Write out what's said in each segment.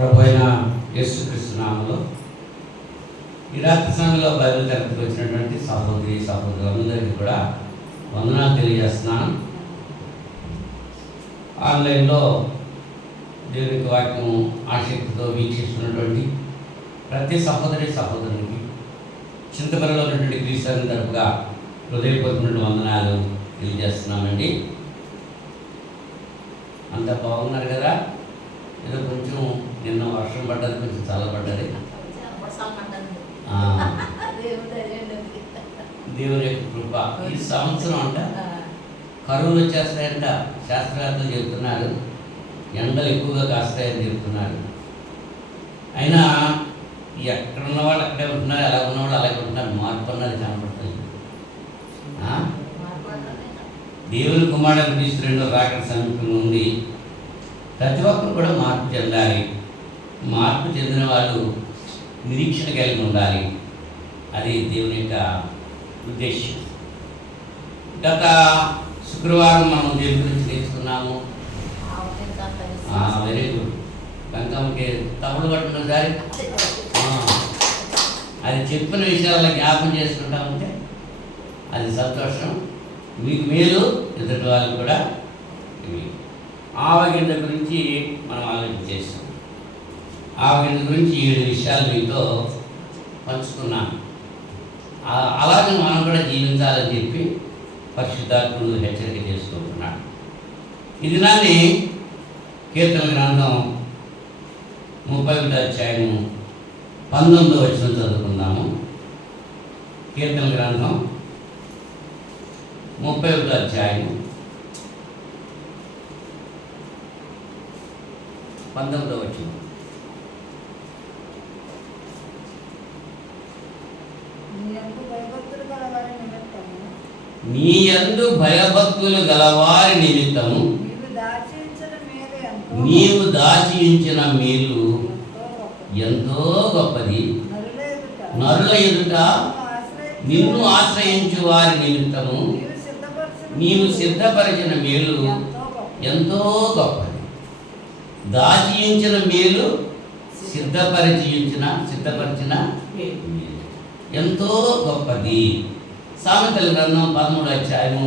ప్రభు అయిన యేసుక్రీస్తు నామములో ఈ రాత్రి సమయంలో బైబిల్ తరగతికి వచ్చినటువంటి సహోదరి సహోదరులందరికీ కూడా వందనాలు తెలియజేస్తున్నాను. ఆన్లైన్లో దేవునికి వాక్యం ఆసక్తితో వీక్షిస్తున్నటువంటి ప్రతి సహోదరి సహోదరునికి చింతపల్లిలో ఉన్నటువంటి క్రీస్తు తరపుగా హృదయపూర్వకమైన వందనాలు తెలియజేస్తున్నామండి. అంతా బాగున్నారు కదా? ఏదో కొంచెం నిన్న వర్షం పడ్డది, కొంచెం చల్లబడ్డది. దేవుని యొక్క కృప. ఈ సంవత్సరం అంట కరువులు వచ్చేస్తాయంట, శాస్త్రవేత్తలు చెబుతున్నారు. ఎండలు ఎక్కువగా కాస్తాయని చెబుతున్నారు. అయినా ఎక్కడ ఉన్న వాళ్ళు అక్కడే ఉంటున్నారు, ఎలా ఉన్నవాళ్ళు అలాగే ఉంటున్నారు. మార్పు అన్నది కనపడుతుంది. దేవుని కుమారుడు క్రీస్తు రెండో రాకడ సమీపంలో ఉంది. ప్రతి ఒక్కరు కూడా మార్పు చెందాలి. మార్పు చెందిన వాళ్ళు నిరీక్షణ కలిగి ఉండాలి. అది దేవుని యొక్క ఉద్దేశం. గత శుక్రవారం మనం దేవుని గురించి నేర్చుకున్నాము. Very good. గంగమ్మకి తమ్ముడు పట్టుకున్న సారి అది చెప్పిన విషయాల్లో జ్ఞాపకం చేసుకుంటా ఉంటే అది సంతోషం. మీకు మేలు, ఎదుటి వాళ్ళకి కూడా. ఆవగింజ గురించి మనం ఆలోచన చేస్తాం. ఆవగింజ గురించి 7 విషయాలు మీతో పంచుకున్నాను. అలాగే మనం కూడా జీవించాలని చెప్పి పరిశుద్ధాత్ముడు హెచ్చరిక చేసుకుంటున్నాడు. ఈ దినాన్ని కీర్తన గ్రంథం 31వ అధ్యాయం 19వ వచనం చదువుకుందాము. కీర్తన గ్రంథం 31వ అధ్యాయం 19వ వచనం. నీ యందు భయభక్తులు గలవారి నిమిత్తము నీవు దాచించిన మేలు ఎంతో గొప్పది. నరుల ఎదుట నిన్ను ఆశ్రయించు వారి నిమిత్తము నీవు సిద్ధపరిచిన మేలు ఎంతో గొప్పది. దాచించిన మేలు సిద్ధపరిచిన మేలు ఎంతో గొప్పది. సామెతల గ్రంథం 13వ అధ్యాయము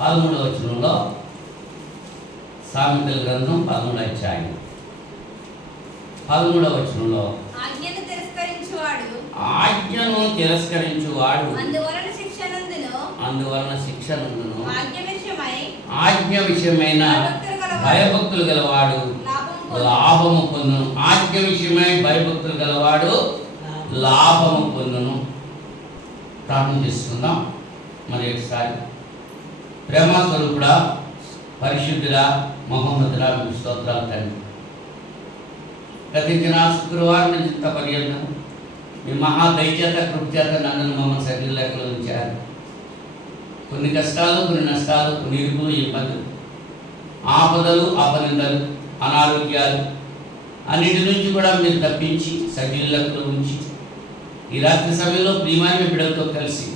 13వ వచనంలో, సామెతల గ్రంథం 13వ అధ్యాయం 13వ వచనంలో, ఆజ్ఞను తిరస్కరించువాడు అందువలన శిక్షనందును ఆజ్ఞ విషయమైన భయభక్తులు గలవాడు లాభము పొందును. ఆజ్ఞ విషయమై భయభక్తులు గలవాడు లాభము పొందును. ప్రార్థన చేసుకుందాం. మరి ఒకసారి ప్రేమ స్వరూపుడా, పరిశుద్ధుడా, మహోన్నతుడా, మీకు స్తోత్రాలు తండ్రి. గతించిన శుక్రవారం నుంచి ఇంత పర్యంతం మీ మహా దయచేత కృపచేత నన్ను మమ్మల్ని సగలి లెక్కలు ఉంచారు. కొన్ని కష్టాలు, కొన్ని నష్టాలు, కొన్ని ఇరుకులు, ఇబ్బందులు, ఆపదలు, అపనిందలు, అనారోగ్యాలు అన్నిటి నుంచి కూడా మీరు తప్పించి సగలి లెక్కలు ఉంచి ఈ రాత్రి సమయంలో ప్రియమైన బిడ్డలతో కలిసి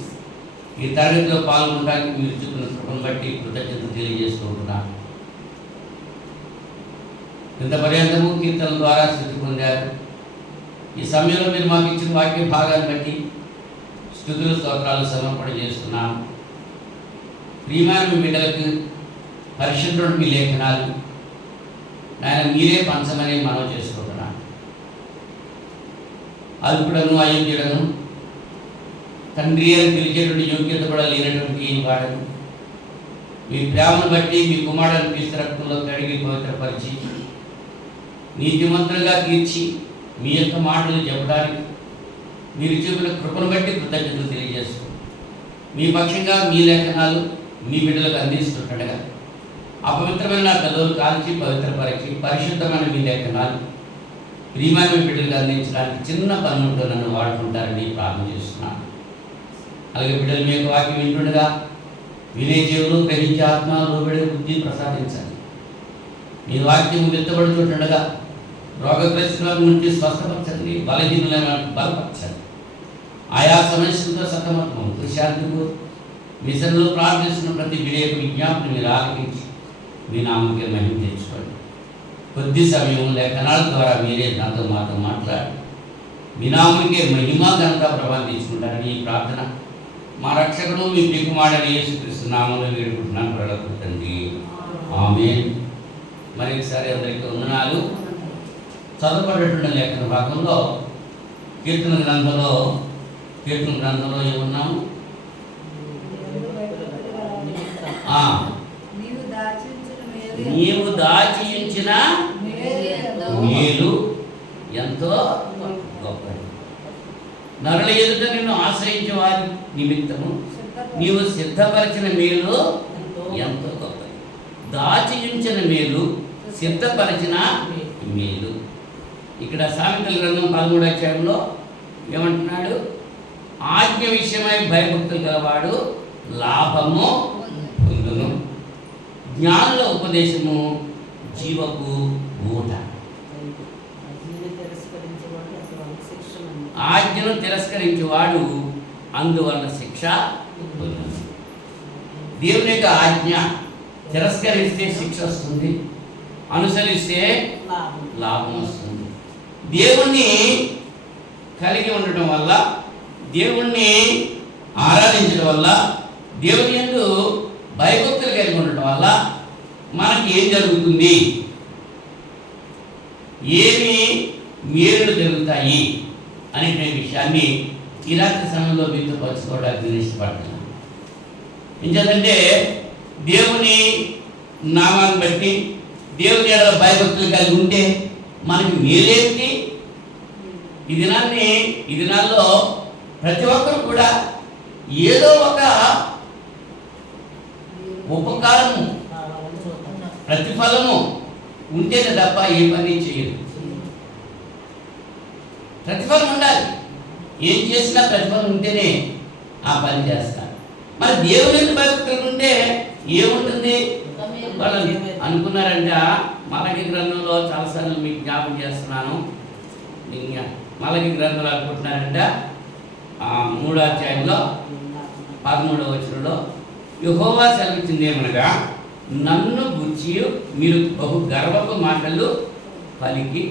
ఈ తరగతిలో పాల్గొనడానికి మీరు చూపిన కృపను బట్టి కృతజ్ఞత తెలియజేసుకుంటున్నాను. ఇంత పర్యంతము కీర్తన ద్వారా స్థుతి పొందారు. ఈ సమయంలో మీరు మాకు ఇచ్చిన వాక్య భాగాన్ని బట్టి స్తుతులు స్తోత్రాలు సమర్పణ చేస్తున్నాను. ప్రియమైన మీ బిడ్డలకు పరిశుద్ధుడు మీ లేఖనాలు ఆయన మీరే పంచమని మనం చేసుకుంటున్నాను. అల్పుడను, అయోగ్యుడను, తండ్రి అని పిలిచేటువంటి యోగ్యత కూడా లేనటువంటి వాడను మీ ప్రేమను బట్టి మీ కుమారుని క్రీస్తు రక్తంలో కడిగి పవిత్రపరిచి నీతిమంతులుగా తీర్చి మీ యొక్క మాటలు చెప్పడానికి మీరు చూపిన కృపను బట్టి కృతజ్ఞతలు తెలియజేస్తూ మీ పక్షంగా మీ లేఖనాలు మీ బిడ్డలకు అందిస్తుండగా అపవిత్రమైన నా కథలు కాల్చి పవిత్రపరిచి పరిశుద్ధమైన మీ లేఖనాలు ప్రియమైన మీ బిడ్డలకు అందించడానికి చిన్న పనులతో నన్ను వాడుకుంటారని ప్రార్థన చేస్తున్నాను. అలాగే బిడ్డలు మీ యొక్క వాక్యం వింటుండగా వినే జీవులు గ్రహించే ఆత్మ లోబడే బుద్ధి ప్రసాదించాలి. మీ వాక్యం విత్తబడుతుండగా రోగగ్రస్తుల నుంచి స్వస్థపరచండి, బలహీనులైన బలపరచండి. ఆయా సమస్యలతో సతమతమవుతూ శాంతికు మిషన్లో ప్రార్థిస్తున్న ప్రతి బిడ్డ యొక్క విజ్ఞాపన మీరు ఆలకించి మీ నామకే మహిమ తెచ్చుకోండి. కొద్ది సమయం లేఖనాల ద్వారా మీరే నాతో మాతో మాట్లాడి మీ నామమునికే మహిమ ఘనత ప్రభావం తీసుకుంటారని ఈ ప్రార్థన మా రక్షకుడు మీ ప్రియకుమారుడైన యేసుక్రీస్తు నామములో వేడుకుంటున్నాను ప్రభువు తండ్రి, ఆమేన్. మరి ఒకసారి అందరికీ వందనాలు. చదవబడినటువంటి లేఖన భాగంలో కీర్తన గ్రంథంలో ఏమున్నాము? నీవు దాచి ఉంచిన మేలు ఎంతో గొప్పది. నరుల ఎదుట నిన్ను ఆశ్రయించే వారి నిమిత్తము నీవు సిద్ధపరిచిన మేలు ఎంతో గొప్పది. దాచి ఉంచిన మేలు, సిద్ధపరిచిన మేలు. ఇక్కడ సామెతల గ్రంథం 13వ అధ్యాయంలో ఏమంటున్నాడు? ఆజ్ఞ విషయమై భయభక్తులు గలవాడు లాభము పొందును, జ్ఞానుల ఉపదేశము జీవపు ఊట. ఆజ్ఞను తిరస్కరించేవాడు అందువలన శిక్ష పొందును. దేవుని యొక్క ఆజ్ఞ తిరస్కరిస్తే శిక్ష వస్తుంది, అనుసరిస్తే లాభం వస్తుంది. దేవుణ్ణి కలిగి ఉండటం వల్ల, దేవుణ్ణి ఆరాధించడం వల్ల, దేవుని యందు భయభక్తులు కలిగి ఉండటం వల్ల మనకి ఏం జరుగుతుంది, ఏమి మేలులు జరుగుతాయి అనే విషయాన్ని ఈ రాత్రి సమయంలో మీతో పంచుకోవడానికి నేను ఇష్టపడుతున్నాను. ఎందుకంటే దేవుని నామాన్ని బట్టి, దేవుని ఎడల భయభక్తులు కలిగి ఉంటే మనకి మేలేంటి? ఈ దినాల్లో ప్రతి ఒక్కరు కూడా ఏదో ఒక ఉపకారము, ప్రతిఫలము ఉంటేనే తప్ప ఏ పని చేయదు. ప్రతిఫలం ఉండాలి. ఏం చేసినా ప్రతిఫలం ఉంటేనే ఆ పని చేస్తారు. మరి దేవుని భయభక్తులు ఉంటే ఏముంటుంది? వాళ్ళు అనుకున్నారంట, మలకి గ్రంథంలో చాలాసార్లు మీకు జ్ఞాపకం చేస్తున్నాను. మలకి గ్రంథంలో అనుకుంటున్నారంట 3వ అధ్యాయంలో 13వ వచనంలో యెహోవా సెలవిచ్చింది ఏమనగా, నన్ను గూర్చి మీరు బహు గర్వపు మాటలు పలికి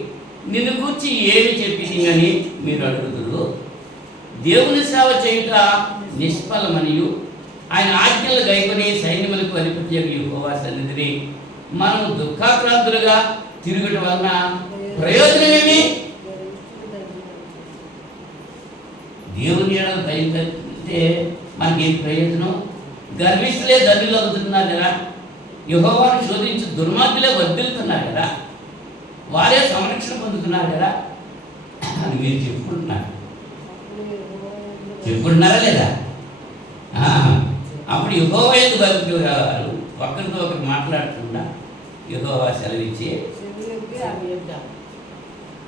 నిన్ను గూర్చి ఏమి చెప్పింది అని మీరు అడుగుతురు. దేవుని సేవ చేయుట నిష్ఫలమనియు ఆయన ఆజ్ఞలు గైకొని సైన్యములకు అధిపతి యెహోవా సన్నిధిని మనము దుఃఖాక్రాంతులుగా తిరుగుట వలన ప్రయోజనమేమి? దేవుని ఎడల భయం కలిగితే మనకేం ప్రయోజనం? గర్విష్ఠులే ధన్యులు అవుతున్నారు కదా, యెహోవాను శోధించి దుర్మార్గులే వర్ధిల్లుతున్నారు కదా, వారే సంరక్షణ పొందుతున్నారు కదా అని మీరు చెప్పుకుంటున్నారా లేదా? అప్పుడు యెహోవా యందు భక్తులు గారు ఒకరితో ఒకరు మాట్లాడకుండా యెహోవా సెలవిచ్చి,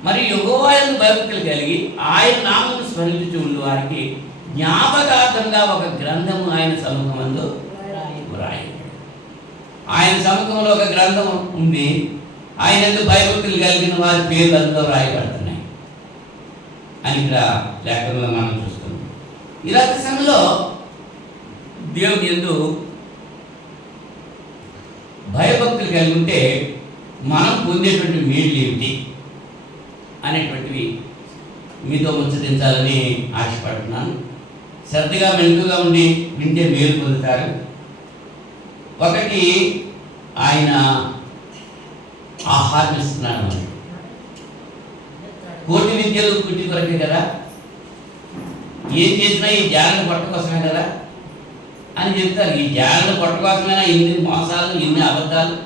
మరి యెహోవా యందు భక్తులు కలిగి ఆయన నామమును స్మరించుచు ఉండు వారికి జ్ఞాపకార్థంగా ఒక గ్రంథము ఆయన సముఖమందు వ్రాయబడి. ఆయన సముఖంలో ఒక గ్రంథం ఉంది. ఆయన యందు భయభక్తులు కలిగిన వారి పేర్లు అందులో వ్రాయబడుతున్నాయి అని ఇక్కడ లేఖనంలో మనం చూస్తున్నాం. ఇలాంటి సమయంలో దేవుని యందు భయభక్తులు కలిగి ఉంటే మనం పొందేటువంటి మేలు ఏమిటి అనేటువంటివి మీతో ముచ్చటించాలని ఆశపడుతున్నాను. శ్రద్ధగా మెండుగా ఉండి వింటే మేలు పొందుతారు. ఒకటి, ఆయన ఆహారం ఇస్తున్నాడు. మనకి కోటి విద్యలు కుట్టి కొరకే కదా, ఏం చేసినా ఈ జ్ఞానం పట్ట కోసమే కదా అని చెప్తారు. ఈ జ్ఞానం పట్ట కోసమేనా ఇన్ని మోసాలు, ఇన్ని అబద్ధాలు,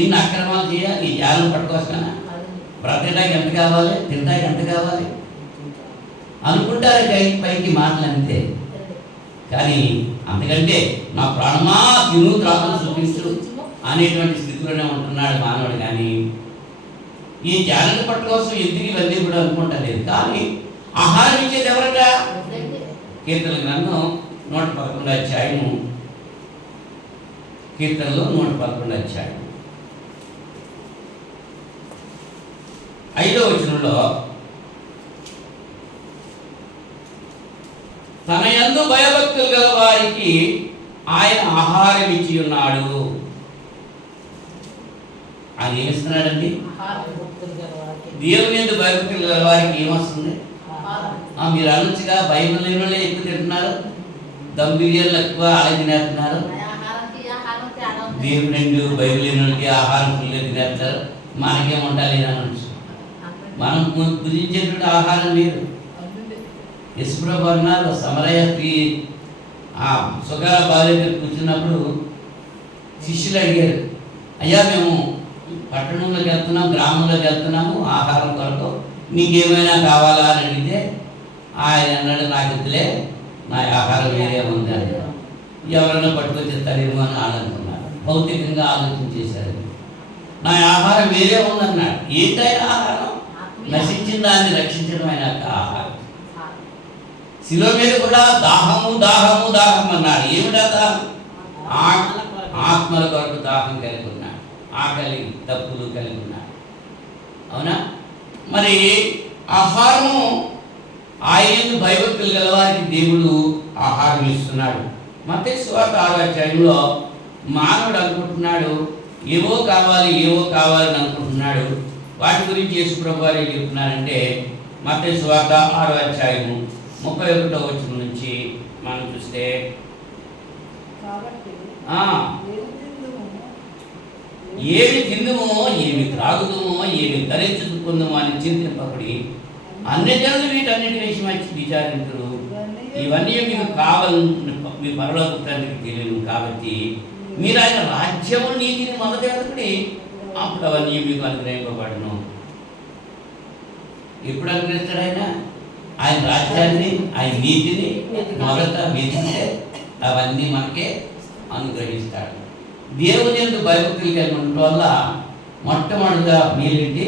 ఇన్ని అక్రమాలు చేయాలి? ఈ జ్ఞానం పట్ట కోసమేనా? బ్రతకడానికి ఎంత కావాలి, తినడానికి ఎంత కావాలి అనుకుంటారు పైకి మాటలు అంతే. కానీ అంతకంటే నా ప్రాణమా తిను త్రాగులు చూపించు అనేటువంటి స్థితిలోనే ఉంటున్నాడు మానవుడు. కానీ ఈ జ్ఞానం పట్టు కోసం ఎందుకు ఇవన్నీ కూడా అనుకుంటలేదు. కానీ ఆహారం ఇచ్చేది ఎవరట? కీర్తన గ్రంథం 111వ అధ్యాయము, కీర్తనలో 111వ అధ్యాయం 5వ వచనంలో, తన యందు భయభక్తులు గల వారికి ఆయన ఆహారం ఇచ్చి ఉన్నాడు. ఆయన ఏమిస్తున్నాడండి? దేవుని యందు భయభక్తులు గల వారికి ఏమొస్తుంది? మీరు అనొచ్చుగా, బైబిల్ లేని వాళ్ళే ఎక్కువ తింటున్నారు, దమ్ బిర్యానీలు ఎక్కువ అలాగే తినేస్తున్నారు. దేవుని యందు బైబిల్ లేని వాళ్ళకి ఆహారం ఫుల్గా తినేస్తారు, మనకేం ఉండాలి అనొచ్చు. మనం భుజించేటువంటి ఆహారం లేదు. యశుప్రభు అన్నారు, సమరయ స్త్రీ ఆ సుగాల బావి దగ్గర కూర్చున్నప్పుడు శిష్యులు అడిగారు, అయ్యా మేము పట్టణంలోకి వెళ్తున్నాం, గ్రామంలోకి వెళ్తున్నాము ఆహారం కొరకు, నీకేమైనా కావాలా అని అడిగితే ఆయన అన్నాడు, నాకు వద్దులే, నా ఆహారం వేరే ఉంది అని. ఎవరైనా పట్టుకొచ్చేస్తారేమో అని అనుకున్నారు, భౌతికంగా ఆలోచించేశారు. నా ఆహారం వేరే ఉందన్నాడు. ఏంటైనా ఆహారం? నశించిన దాన్ని రక్షించడం అయిన ఆహారం. శిలువ మీద కూడా దాహము దాహము దాహం అన్నాడు. ఏమిటా దాహం? ఆత్మల కొరకు దాహం కలిగి ఉన్నాడు, ఆకలి తప్పులు కలిగి ఉన్నాడు. అవునా? మరి ఆహారము ఆయన భయభక్తులు గల వారికి దేవుడు ఆహారం ఇస్తున్నాడు. మత్తయి సువార్త 6వ అధ్యాయంలో మానవుడు అనుకుంటున్నాడు, ఏవో కావాలి అని అనుకుంటున్నాడు. వాటి గురించి యేసుప్రభు వారు ఏం చెప్తున్నారంటే, మత్తయి సువార్త 6వ అధ్యాయము 31వ వచనం నుంచి మనం చూస్తే, ఏమి తిందుమో, ఏమి త్రాగుదుమో, ఏమి ధరించుకుందామో అని చింతింపబడి అన్ని జనులు వీటన్నిటి విషయమై విచారించరు. ఇవన్నీ మీకు కావాలని మీ పరలోక తండ్రికి తెలియదు. కాబట్టి మీరు ఆయన రాజ్యము నీతిని మొదట వెతుకుడి, అప్పుడు అవన్నీ మీకు అనుగ్రహింపబడను. ఎప్పుడు అనుగ్రహిస్తాడు ఆయన? ఆయన రాజ్యాన్ని, ఆయన నీతిని మొదట వెతికితే అవన్నీ మనకే అనుగ్రహిస్తాడు. దేవుని యందు భయభక్తులు కలిగి ఉండటం వల్ల మొట్టమొదటిగా మీరేంటి?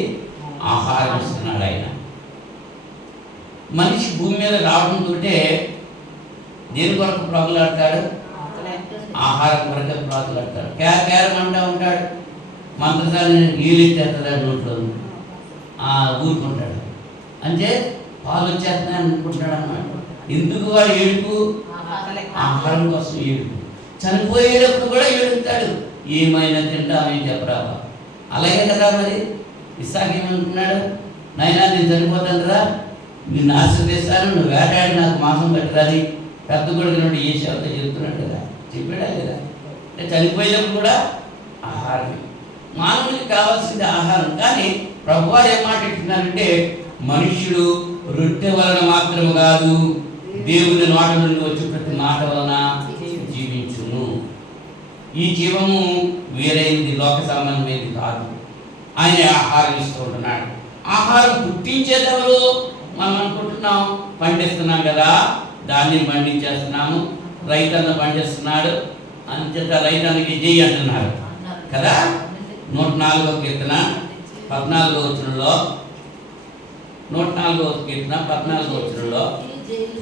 ఆహారం ఇస్తున్నాడు ఆయన. మనిషి భూమి మీద రావడంతో దేని కొరకు ప్రాకులాడతాడు? ఆహారం కొరకే ప్రాకులాడతాడు. కేరమంటా ఉంటాడు, మంత్రసాన్ని నీళ్ళెట్టేస్తాడు, నోట్లో ఊరుకుంటాడు. అంటే పాలు వచ్చేస్తున్నాయి అనుకుంటాడు అన్నమాట. ఎందుకు వాడు ఏడుపు? ఆహారం కోసం ఏడుపు. చనిపోయేటప్పుడు కూడా ఏడుపుతాడు, ఏమైనా తింటామని చెప్పరాబా. అలాగే కదా మరి ఇస్సాకు ఏమంటున్నాడు? నాయనా నేను చనిపోతాను కదా, నిన్ను ఆశ్రదిస్తాను, నువ్వు వేటాడి నాకు మాంసం పెట్టరాని పెద్ద కొడుకు నుండి ఏ సేవతో చెప్తున్నాడు కదా, చెప్పాడా లేదా? అంటే చనిపోయేటప్పుడు కూడా ఆహారమే. మానవునికి కావాల్సింది ఆహారం. కానీ ప్రభువారు ఏం మాట ఇస్తున్నారంటే, మనుష్యుడు రొట్టె వలన మాత్రము కాదు, దేవుని నోట నుండి వచ్చి ప్రతి మాట వలన జీవించును. ఈ జీవము వేరైంది, లోక సంబంధమైనది కాదు. ఆయన ఆహారం ఇస్తూ ఉంటున్నాడు. ఆహారం పుట్టించేదెవరు? మనం అనుకుంటున్నాం, పండిస్తున్నాం కదా, దాన్ని పండించేస్తున్నాము, రైతన్న పండిస్తున్నాడు, అంచేత రైతన్నకి జై అంటున్నారు కదా. 104వ కీర్తన 14వ వచనంలో, 104వ కీర్తన 14వ వచనంలో,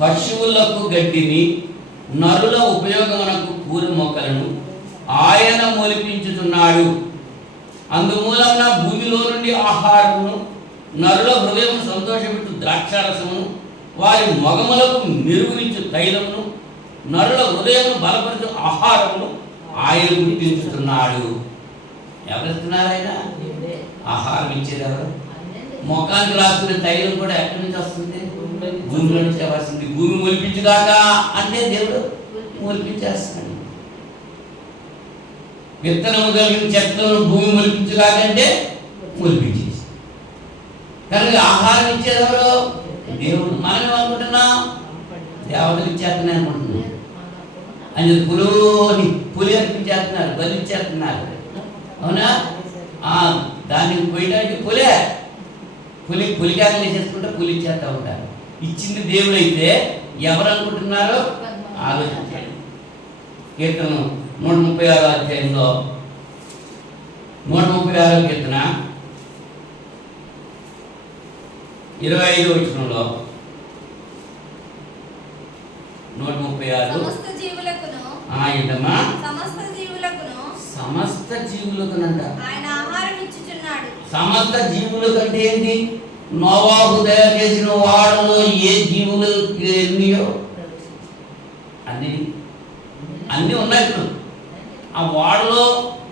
పశువులకు గడ్డిని, నరుల ఉపయోగమునకు కూరి మొక్కలను ఆయన మొలిపించుతున్నాడు. అందుమూలమున భూమిలో నుండి ఆహారమును, నరుల హృదయం సంతోషపెట్టు ద్రాక్షారసమును, వారి మొగములకు మెరుగునిచ్చు తైలమును, నరుల హృదయమును బలపరచు ఆహారమును ఆయన గుర్తించుతున్నాడు. ఎవరిస్తున్నారు? ఆయన ఆహారం ఇచ్చేది ఎవరు? మొఖానికి రాసుకునే తైలం కూడా ఎక్కడి నుంచి వస్తుంది? భూమిలో నుంచి వస్తుంది. భూమి మొలిపించుగాక అంటే దేవుడు మొలిపించేస్తాడు. విత్తనము కలిగిన చెట్లను భూమి మొలిపించుగాక అంటే మొలిపించేసి. కనుక ఆహారం ఇచ్చేది ఎవరు? దేవుడు. మనం ఏమనుకుంటున్నాం? దేవతలు ఇచ్చేస్తున్నాయి అనుకుంటున్నాం. అని పులి అర్పించేస్తున్నారు, బలి ఇచ్చేస్తున్నారు. అవునా? దాన్ని పోయడానికి పులికాయలు వేసేసుకుంటే పులి ఇచ్చేస్తూ ఉంటారు. ఇచ్చింది దేవుడు అయితే ఎవరు అనుకుంటున్నారో ఆలోచించండి. కీర్తన 136వ అధ్యాయంలో 136వ కీర్తన 25వ వచనంలో 136 ఏంటమ్మా? సమస్త జీవులకునంట ఆయన ఆహారం ఇచ్చుచున్నాడు. సమస్త జీవులకు అంటే ఏంటి? నోవాహు తయారు చేసిన వాడలో ఏ జీవులు ఎన్నియో అన్నీ ఉన్నాయి. ఇప్పుడు ఆ వాడలో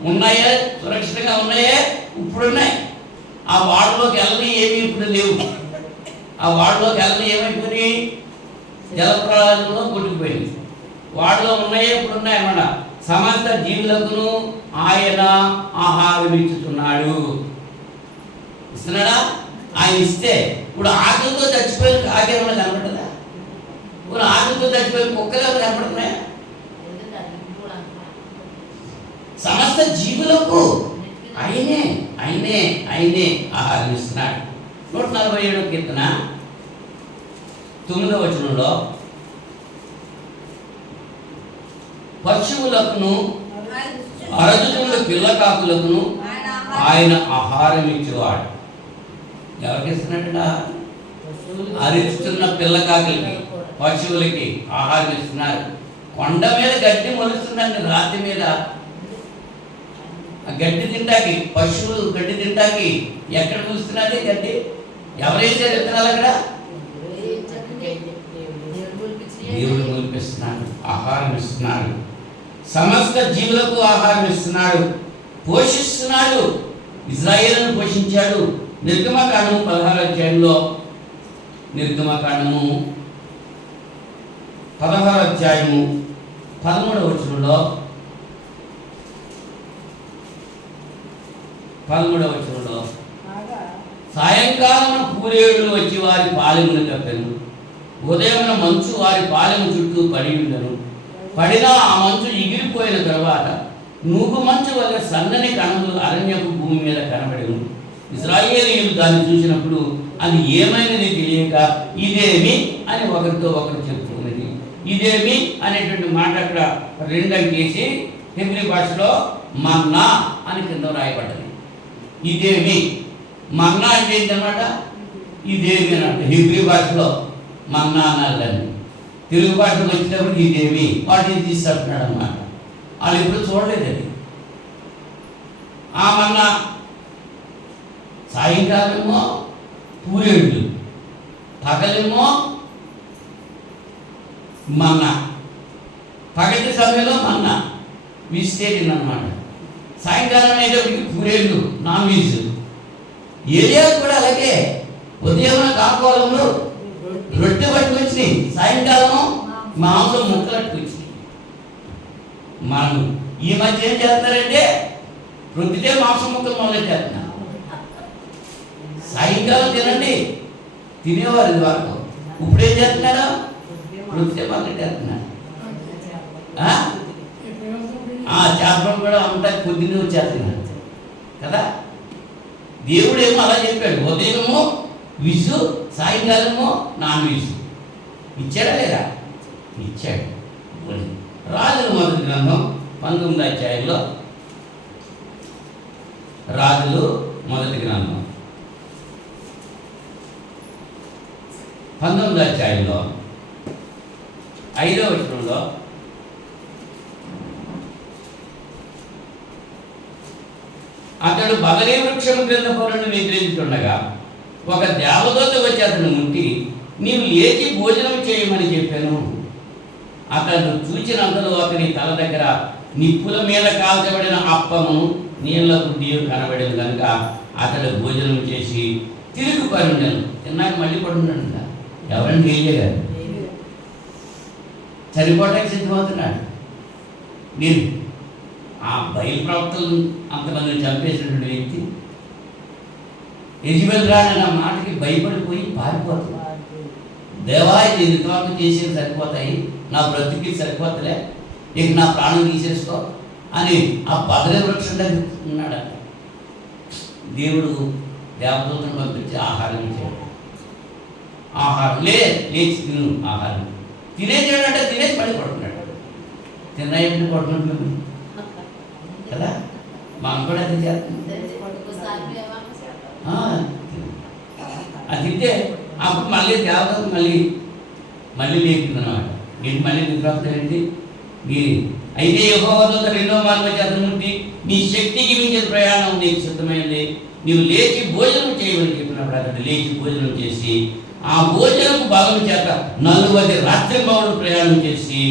ఉన్నాయే, సురక్షితంగా ఉన్నాయే, ఇప్పుడున్నాయి. ఆ వాడలోకి వెళ్ళని ఏమీ ఇప్పుడు లేవు. ఆ వాడలోకి వెళ్ళని ఏమైపోయినాయి? జలప్రళయంలో కొట్టుకుపోయింది. వాడలో ఉన్నాయే ఇప్పుడు ఉన్నాయన్నమాట. సమస్త జీవులకు ఆయన ఆహారం ఇచ్చుతున్నాడు. ఇస్తున్నాడా? ఆయన ఇస్తే ఇప్పుడు ఆకలితో చచ్చిపోయిన కాకేమైనా కనపడదా? ఇప్పుడు ఆకలితో చచ్చిపోయిన కుక్కలు ఏమైనా కనపడుతున్నాయా? సమస్త జీవులకు ఆయనే ఆయనే ఆయనే ఆహారం ఇస్తున్నాడు. 147 కీర్తన 9వ వచనంలో పశువులకును అరచుతున్న పిల్ల కాకులకును ఆయన ఆహారం ఇచ్చేవాడు. ఎవరికి ఇస్తున్నాడు? అరుచుతున్న పిల్ల కాకులకి, పశువులకి ఆహారం ఇస్తున్నారు. కొండ మీద గడ్డి మొలుస్తుందండి. రాతి మీద గడ్డి తింటాకి, పశువులు గడ్డి తింటాకి ఎక్కడ కూస్తున్నది గడ్డి? ఎవరైతే విత్తనాలు అక్కడ? దేవుడు మొలిపిస్తున్నాడు, ఆహారం ఇస్తున్నాడు. సమస్త జీవులకు ఆహారం ఇస్తున్నాడు, పోషిస్తున్నాడు. ఇజ్రాయేలును పోషించాడు. నిర్గమకాండము 16వ అధ్యాయంలో, నిర్గమకాండము 16వ అధ్యాయము 13వ వచనంలో, 13వ వచనంలో సాయంకాలమున పూరేడులు వచ్చి వారి పాలెమును కప్పెను. ఉదయమున మంచు వారి పాలెము చుట్టూ పడి ఉండను. పడినా ఆ మంచు ఎగిరిపోయిన తర్వాత నూగు మంచు వల్ల సన్నని కణములు అరణ్యపు భూమి మీద కనబడెను. ఇశ్రాయేలీయులు దాన్ని చూసినప్పుడు అది ఏమైనది తెలియక ఇదేమి అని ఒకరితో ఒకరు చెప్పుకున్నది. ఇదేమి అనేటువంటి మాట అక్కడ రెండంకేసి హెబ్రీ భాషలో మన్నా అని కింద రాయబడ్డది. ఇదేమి మన్నా అంటే ఏంటన్నమాట? ఇదేమి అన్నట్టు హెబ్రీ భాషలో మన్నా అన్నారండి. తెలుగు భాషకు వచ్చినప్పుడు ఇదేమి వాటిని తీసుకుంటున్నాడు అన్నమాట. వాళ్ళు ఎప్పుడు చూడలేదు అది. ఆ మన్నా సాయంకాలమేమో పూరేళ్ళు, పగలేమో మన్నా. పగటి సమయంలో మన్నా వెజిటేరియన్ అన్నమాట. సాయంకాలం అనేటప్పటికి పూరేళ్ళు, నాన్ వెజ్. ఏరియా కూడా అలాగే. ఉదయం కాకోలంలో రొట్టె పట్టుకొచ్చినాయి, సాయంకాలం మాంసం ముక్కలు పట్టుకొచ్చినాయి. మనం ఈ మధ్య ఏం చేస్తున్నారంటే ప్రొద్దుటే మాంసం ముక్కలు మొదలెట్టేస్తున్నారు. సాయంకాలం తినండి తినేవారు ఇది వరకు. ఇప్పుడేం చేస్తున్నారు? ప్రొద్దుటే మొదలెట్టేస్తున్నారు. చేపలు కూడా ఉంటాయి, పొద్దున్నే వచ్చేస్తున్నారు కదా. దేవుడేమో అలా చెప్పాడు, ఉదయమో విసు, సాయంకాలమో నాన్ వెజ్. ఇచ్చాడా లేదా? ఇచ్చాడు. రాజుల మొదటి గ్రంథం 19వ అధ్యాయంలో, రాజులు మొదటి గ్రంథం 19వ అధ్యాయంలో 5వ వచనంలో అతడు బదరీ వృక్షము క్రింద పౌరుని నిద్రించుతుండగా ఒక దేవదూత వచ్చి అతను ముట్టి, నీవు లేచి భోజనం చేయమని చెప్పాను. అతను చూచినంతలో అతని తల దగ్గర నిప్పుల మీద కాల్చబడిన అప్పము నీళ్ళ గుడ్డియు కనబడింది కనుక అతడు భోజనం చేసి తిరిగి పరుండను. తిన్నాక మళ్ళీ పడున్నాడు. ఎవరైనా తెలియగారు చనిపోవటానికి సిద్ధమవుతున్నాడు. నేను ఆ బయలు ప్రవక్తలు అంతమందిని చంపేసినటువంటి వ్యక్తి యెజెబెల్ రాని ఆ మాటకి భయపడిపోయి పారిపోతుంది. దేవా, ఇది ఇంతవరకు చేసేది సరిపోతాయి, నా బ్రతికి సరిపోతలే, ఇక నా ప్రాణం తీసేసుకో అని ఆ బదరీ వృక్షం దగ్గర ఉన్నాడు. దేవుడు దేవదూతను పంపించి ఆహారం ఇచ్చాడు. ఆహారం లేచి తిను, ఆహారం తినేసాడంటే తినేసి మళ్ళీ పడుకున్నాడు. తిన్నాయంటే పడుకుంటున్నాడు కదా. మనం కూడా అది చేస్తాం. అది తింటే అప్పుడు మళ్ళీ దేవత మళ్ళీ లేపుతుంది అన్నమాట. ఏంటి మళ్ళీ నిద్రపోతాయండి మీరు? అయితే యెహోవా దూత రెండో మార్గ చేతను ముట్టి, నీ శక్తికి మించిన ప్రయాణం నీకు సిద్ధమైంది, నీవు లేచి భోజనం చేయమని చెప్పినప్పుడు అతడు లేచి భోజనం చేసి ఆ భోజనం భాగం చేత 40 రాత్రింబవళ్ళు ప్రయాణం చేసి,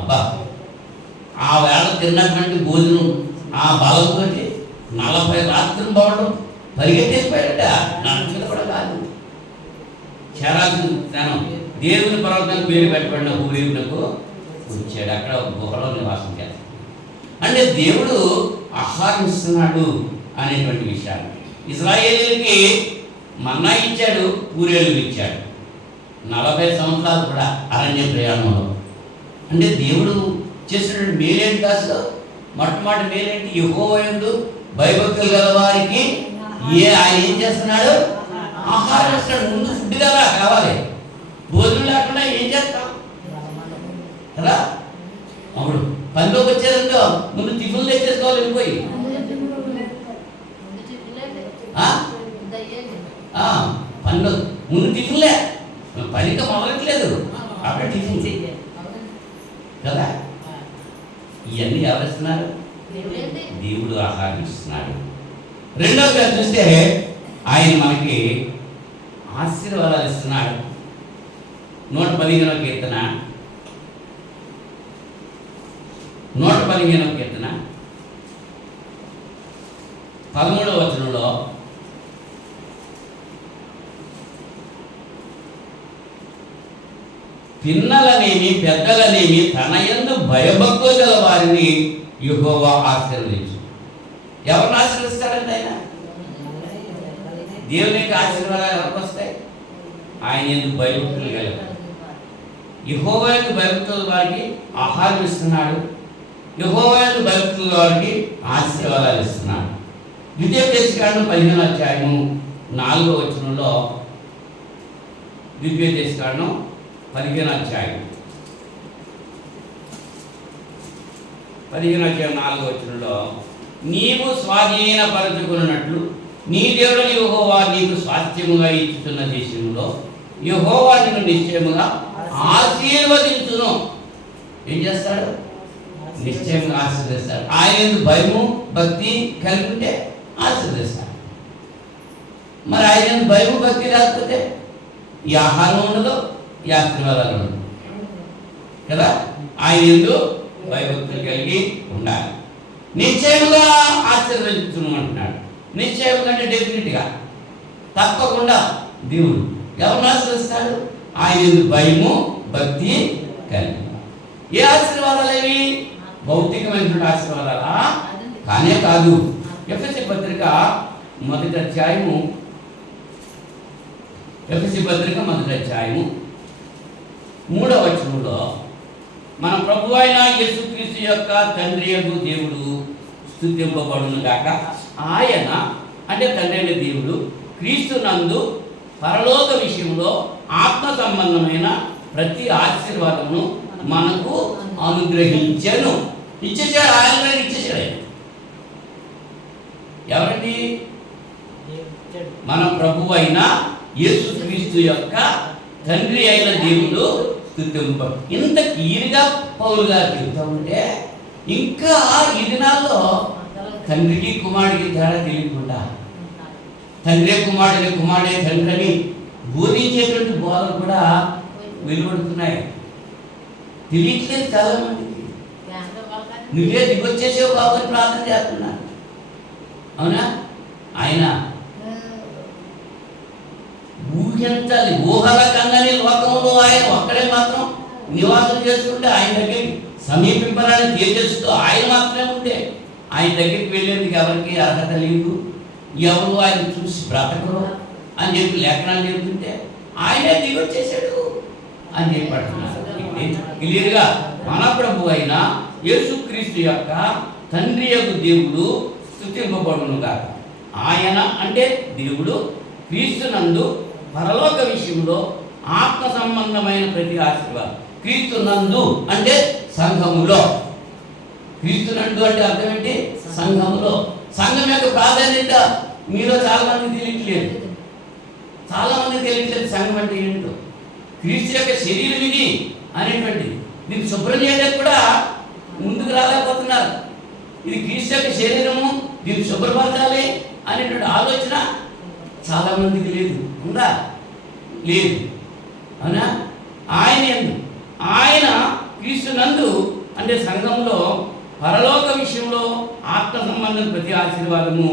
అబ్బా, ఆ వేళ తిన్నటువంటి భోజనం ఆ బలంతో 40 రాత్రులు పోవడం పరిగెత్తేసిపోయాడట. నన్ను మీద కూడా కాదు, చేరాల్సిన స్థానం దేవుని పర్వతం పేరు పెట్టబడిన ఊరేవునకు వచ్చాడు. అక్కడ గుహలో నివాసం చేస్తాడు. అంటే దేవుడు ఆహ్వానిస్తున్నాడు అనేటువంటి విషయాలు. ఇశ్రాయేలీయులకి మన్నా ఇచ్చాడు, పూరేలు ఇచ్చాడు. 40 సంవత్సరాలు కూడా అరణ్య ప్రయాణంలో. అంటే దేవుడు చేసినటువంటి మేలేంటి కాదు, మొట్టమొదటి మేలేంటి? యెహోవా యందు భయభక్తులు గల వారికి ఆయన ఏం చేస్తున్నాడు? ఆహారం ఇస్తాడు. ముందు ఫుడ్ కదా కావాలి, భోజనం లేకుండా ఏం చేస్తాం కదా. అప్పుడు పనిలోకి వచ్చేదంటో ముందు టిఫిన్లు తెచ్చేసుకోవాలి వెళ్ళిపోయి. పనిలో ముందు టిఫిన్లే, పనిగా మొదలట్లేదు అక్కడ టిఫిన్ కదా. ఇవన్నీ ఎవరిస్తున్నారు? దేవుడు ఆహారం ఇస్తున్నాడు. రెండవగా చూస్తే ఆయన మనకి ఆశీర్వాదాలు ఇస్తున్నాడు. 115వ కీర్తన 13వ వచనంలో పిన్నలనేమి పెద్దలనేమి తన యందు భయభక్తులు గల వారిని యెహోవా ఆశీర్వదించు. ఎవరిని ఆశీర్వదిస్తాడంటే ఆయన? దేవుని యొక్క ఆశీర్వాదాలు ఎవరికి వస్తాయి? ఆయన యందు భయభక్తులు గల యెహోవా యందు భయభక్తుల వారికి ఆహారం ఇస్తున్నాడు. యెహోవా యందు భయభక్తుల వారికి ఆశీర్వాదాలు ఇస్తున్నాడు. ద్వితీయోపదేశకాండం 15వ అధ్యాయము 4వ వచనంలో, ద్వితీయోపదేశకాండం 15వ అధ్యాయం 4వ వచనంలో, నీవు స్వాధీనపరచుకున్నట్లు నీ దేవుడు యెహోవా నీకు స్వాస్థ్యముగా ఇచ్చుతున్న దేశంలో యెహోవా నిన్ను నిశ్చయముగా ఆశీర్వదించును. ఏం చేస్తాడు? నిశ్చయంగా ఆశీర్వదిస్తాడు. ఆయన భయము భక్తి కలిగి ఉంటే ఆశీర్వదిస్తాడు. మరి ఆయన భయము భక్తి లేకపోతే ఈ ఆహారం ఉండదు, ఈ ఆశీర్వాదాలు ఉండదు కదా. ఆయన యందు భయభక్తులు కలిగి ఉండాలి. నిశ్చయముగా ఆశీర్వదించును అంటున్నాడు. నిశ్చయముగా అంటే డెఫినెట్గా, తప్పకుండా దేవుడు ఎవరిని ఆశీర్వదిస్తాడు? ఆయన యందు భయము భక్తి కలిగి. ఏ ఆశీర్వాదాలు అవి? భౌతికమైనటువంటి ఆశీర్వాదాలా? కానే కాదు. ఎఫెసీ పత్రిక 1వ అధ్యాయము 3వ వచనంలో, మన ప్రభు అయిన యేసుక్రీస్తు యొక్క తండ్రి యొక్క దేవుడు స్తుతింపబడును గాక. ఆయన అంటే తండ్రి అయిన దేవుడు క్రీస్తు నందు పరలోక విషయంలో ఆత్మ సంబంధమైన ప్రతి ఆశీర్వాదమును మనకు అనుగ్రహించెను. ఇచ్చేసాడు, ఆయన ఇచ్చేసాడు. ఎవరండి? మన ప్రభు అయిన యేసుక్రీస్తు యొక్క తండ్రి అయిన దేవుడు స్తుతింప. ఇంత క్లియర్గా పౌలు గారు చెబుతూ ఉంటే ఇంకా ఈ దినాల్లో తండ్రికి కుమారుడికి తేడా తెలియకుండా, తండ్రే కుమారుడిని కుమారుడే తండ్రి అని బోధించేటువంటి బోధలు కూడా వెలువడుతున్నాయి. తెలియట్లేదు చాలా మందికి. నువ్వే దిగొచ్చేసావు బాబు అని ప్రార్థన చేస్తున్నాను. అవునా? ఆయన ఊహించాలి, ఊహల కన్నని లోకంలో ఆయన ఒక్కడే మాత్రం నివాసం చేసుకుంటే ఆయన దగ్గరికి సమీపింపరాని తేజస్సుతో ఆయన మాత్రమే ఉంటే ఆయన దగ్గరికి వెళ్ళేందుకు ఎవరికి అర్హత లేదు. ఎవరు ఆయన చూసి బ్రతకరు అని చెప్పి లేఖనాలు చెబుతుంటే ఆయనే దిగొచ్చేసాడు అని చెప్పి పడుతున్నారు. క్లియర్గా మన ప్రభు అయిన యేసుక్రీస్తు యొక్క తండ్రి యొక్క దేవుడు స్తుతింపబడును గాక. ఆయన అంటే దేవుడు క్రీస్తు నందు పరలోక విషయంలో ఆత్మ సంబంధమైన ప్రతి ఆశీర్వాదం. క్రీస్తు నందు అంటే సంఘములో. క్రీస్తు నందు అంటే అర్థం ఏంటి? సంఘములో. సంఘం యొక్క ప్రాధాన్యత మీలో చాలా మందికి తెలియట్లేదు. సంఘం అంటే ఏంటో, క్రీస్తు యొక్క శరీరం ఇది అనేటువంటి దీన్ని శుభ్రం చేయడానికి కూడా ముందుకు రాలేకపోతున్నారు. ఇది క్రీస్తు యొక్క శరీరము, దీన్ని శుభ్రపరచాలి అనేటువంటి ఆలోచన చాలా మందికి లేదు. ఉందా? లేదు. అవునా? ఆయన క్రీస్తు నందు అంటే సంఘంలో పరలోక విషయంలో ఆత్మ సంబంధం ప్రతి ఆశీర్వాదము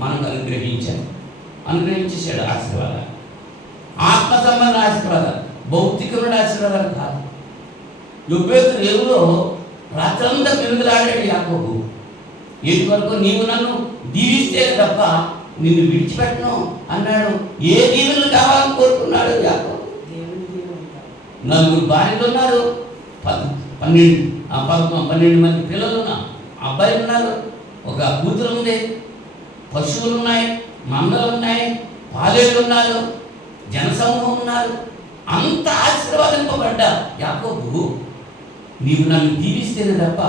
మనకు అనుగ్రహించేసాడు ఆశీర్వాదాలు. ఆత్మ సంబంధ ఆశీర్వాదాలు, భౌతికమైన ఆశీర్వాదాలు కాదు. యొబ్బేతు రేవులో రాత్రంతా పెరుగులాడాడు యాకోబు. ఏటి వరకు నీవు నన్ను దీవిస్తే తప్ప నిన్ను విడిచిపెట్టను అన్నాడు. ఏ దీవెనలు కావాలని కోరుకున్నాడు యాకోబు. 4 భార్యలు ఉన్నారు, 12 మంది పిల్లలు ఉన్నారు, అబ్బాయిలు ఉన్నారు, ఒక కూతురు ఉంది, పశువులు ఉన్నాయి, మందలు ఉన్నాయి, పాలేళ్ళు ఉన్నారు, జనసమూహం ఉన్నారు. అంత ఆశీర్వాదింపబడ్డా యాకోబు నీవు నన్ను దీవిస్తేనే తప్ప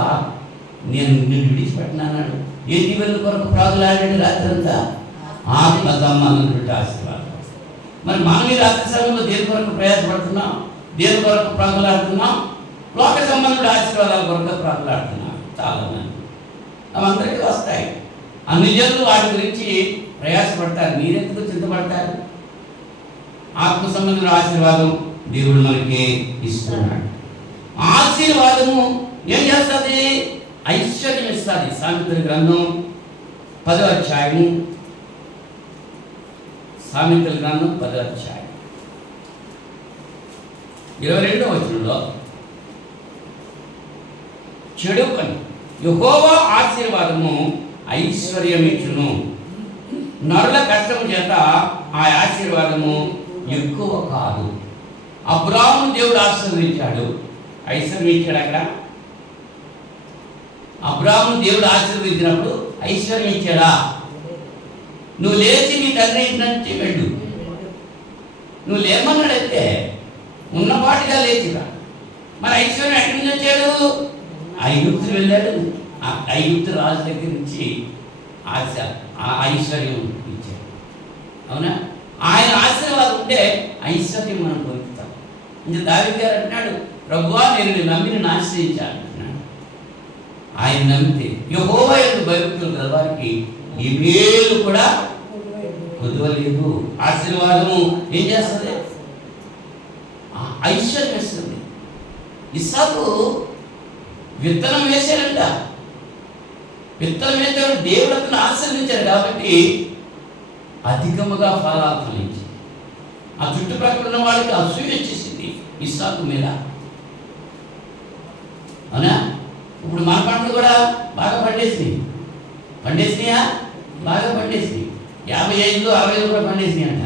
నేను నిన్ను విడిచిపెట్టినాడు. ఏ దీవెనల కొరకు ప్రాగులాడాడు రాత్రంతా? ఆత్మ సంబంధం ఆశీర్వాదం. మరి మనం ఈ రాత్రి సమయంలో దేని కొరకు ప్రయాసపడుతున్నాం? దేని కొరకు ప్రాగులాడుతున్నాం? లోక సంబంధుడు ఆశీర్వాదాల కొరకు ప్రాగులాడుతున్నాం. చాలా మంది అవి అందరికీ వస్తాయి. అన్ని జనులు వాటి గురించి ప్రయాసపడతారు. మీరెందుకు చింతపడతారు? ఆత్మ సంబంధుల ఆశీర్వాదం దేవుడు మనకి ఇస్తున్నాడు. ఆశీర్వాదము ఏం చేస్తుంది? ఐశ్వర్యం ఇస్తుంది. సామెతల గ్రంథం 10వ అధ్యాయము, సామెతల గ్రంథం 10వ అధ్యాయం 22వ వచనంలో చెడు పని యెహోవా ఆశీర్వాదము ఐశ్వర్యం ఇచ్చును, నరుల కష్టము చేత ఆ ఆశీర్వాదము ఎక్కువ కాదు. అబ్రాహామును దేవుడు ఆశీర్వదించాడు, ఐశ్వర్యం ఇచ్చాడు. అక్కడ అబ్రాహామును దేవుడు ఆశీర్వదించినప్పుడు ఐశ్వర్యం ఇచ్చాడా? నువ్వు లేచి నీ తండ్రి ఇంటి నుంచి వెళ్ళు. నువ్వు లేమన్నాడైతే ఉన్నపాటిగా లేచిరా. మరి ఐశ్వర్యం ఎక్కడి నుంచి వచ్చాడు? ఐగుప్తు వెళ్ళాడు. ఆ ఐగుప్తు రాజు దగ్గర నుంచి ఐశ్వర్యం ఇచ్చాడు. అవునా? ఆయన ఆశీర్వాదం ఉంటే ఐశ్వర్యం మనం పొందుతాం. ఇంకా దావీదు గారు అంటున్నాడు, ప్రభువా నేను నిన్ను నమ్మి నిన్ను ఆశ్రయించాను అంటున్నాడు. ఆయన నమ్మితే యెహోవా యందు భయభక్తులు గల వారికి ఈ మేలు కూడా కుదవలేదు. ఆశీర్వాదము ఏం చేస్తుంది? ఐశ్వర్యం ఇస్తుంది. ఇస్సాకు విత్తనం వేశాడంట. విత్తనం వేసాడు, దేవుడు అతను ఆశీర్వదించాడు కాబట్టి అధికముగా ఫలాలు ఫలించి ఆ చుట్టుప్రక్కల ఉన్న వాళ్ళకి అసూయ వచ్చేసింది ఇస్సాకు మీద. అవునా? ఇప్పుడు మన పంటలు కూడా బాగా పండేసినాయా? బాగా పండేసినాయి. 55, 60 కూడా పండేసినాయి అంట.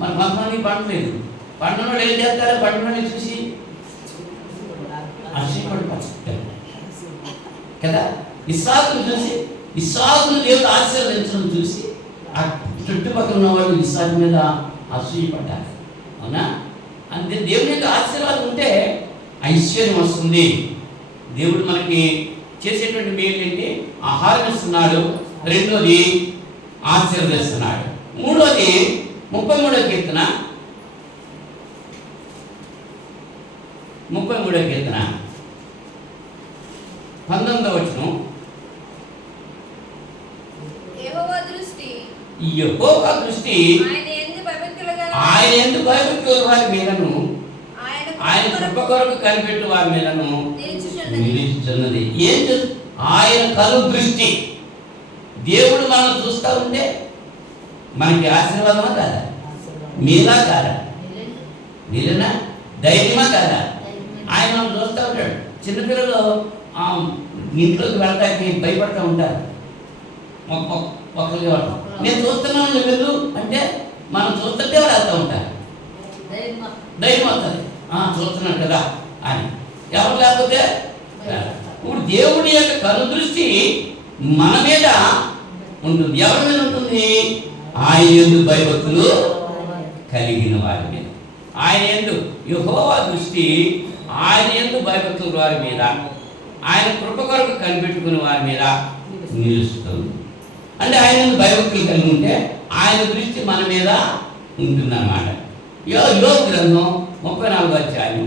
మరి కొంతమంది పంటలేదు. పంటను ఏం చేస్తారు? పంటను చూసి అసూయపడిపోతారు కదా. ఇస్సాకును దేవుడు ఆశీర్వదించడం చూసి ఆ చుట్టుపక్కల ఉన్న వాళ్ళు ఇస్సాకు మీద అసూయపడ్డారు. అవునా? అంతే. దేవుని యొక్క ఆశీర్వాదం ఉంటే ఐశ్వర్యం వస్తుంది. దేవుడు మనకి చేసేటువంటి మేలు ఏంటి? ఆహారం ఇస్తున్నాడు. రెండోది ఆశీర్వదిస్తున్నాడు. మూడోది 33వ కీర్తన 19వ వచనం. యెహోవా దృష్టి ఆయన యందు భయభక్తుల వారి మీదను ఆయన కృప కొరకు కనిపెట్టు వారి మీదను నిలుచుచున్నది. ఏం ఆయన కను దృష్టి. దేవుడు మనం చూస్తూ ఉంటే మనకి ఆశీర్వాదమా కాదా? మీలా కాదా? మీరేనా? ధైర్యమా కాదా? ఆయన మనం చూస్తూ ఉంటాడు. చిన్నపిల్లలు ఇంట్లోకి వెళ్ళడానికి భయపడుతూ ఉంటారు. ఒకరికి నేను చూస్తున్నాను వెళ్ళు అంటే మనం చూస్తుంటే వాడు వెళ్తూ ఉంటారు. ధైర్యం అవుతుంది, చూస్తున్నాను కదా అని. ఎవరు లేకపోతే ఇప్పుడు దేవుడి యొక్క కనుదృష్టి మన మీద ఉంటుంది. ఎవరి మీద ఉంటుంది? ఆయన యందు భయభక్తులు కలిగిన వారి మీద. ఆయన యందు యెహోవా దృష్టి ఆయన యందు భయభక్తుల వారి మీద, ఆయన కృప కొరకు కనిపెట్టుకునే వారి మీద నిలుస్తుంది. అంటే ఆయన భయభక్తులు కలిగి ఉంటే ఆయన దృష్టి మన మీద ఉంటుందన్నమాట. యోబు గ్రంథం 34వ అధ్యాయం.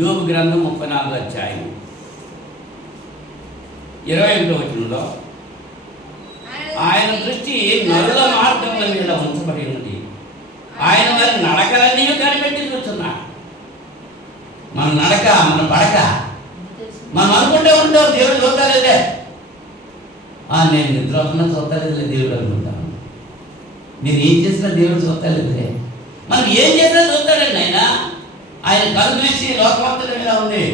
యోబు గ్రంథం 34వ అధ్యాయం 21వ వచనంలో ఆయన దృష్టి నరుల మార్గముల మీద ఉంచబడి ఉన్నది, ఆయన వారి నడకలన్నీ కనిపెట్టి చూస్తున్నాడు. మన నడక, మన పడక మనం అనుకుంటూ ఉంటాం దేవుడు చూస్తాలేదే, నేను నిద్ర అవుతున్నా చూస్తాలేదులే దేవుడు అనుకుంటాను. నేను ఏం చేసినా దేవుడు చూస్తాలేదులే. మనం ఏం చేసినా చూస్తాడండి ఆయన కళ్ళు తీసి లోకమంతటి మీద ఉంది,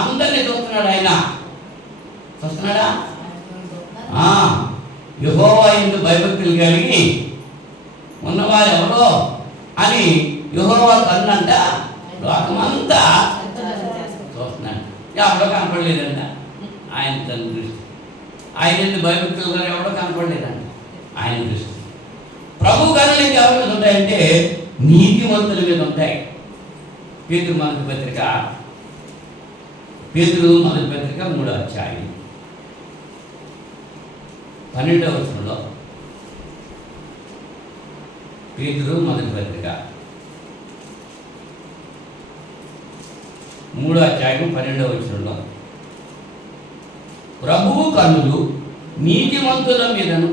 అందరినీ చూస్తున్నాడు. ఆయన చూస్తున్నాడా? యెహోవా యందు భయభక్తులు కలిగి ఉన్నవారు ఎవరో అని యెహోవా కన్నంట లోకమంతా చూస్తున్నాడు. ఎవడో కనపడలేదంట ఆయన తన దృష్టి. ఆయన యందు భయభక్తులు కానీ ఎవడో కనపడలేదంట ఆయన దృష్టి. ప్రభు కనులు ఎవరి మీద ఉంటాయంటే నీతిమంతుల మీద ఉంటాయి. పేతురు మొదటి పత్రిక 3వ అధ్యాయం 12వ వచనంలో, పేతురు మొదటి పత్రిక 3వ అధ్యాయం 12వ వచనంలో, ప్రభువు కన్నులు నీతిమంతుల మీదను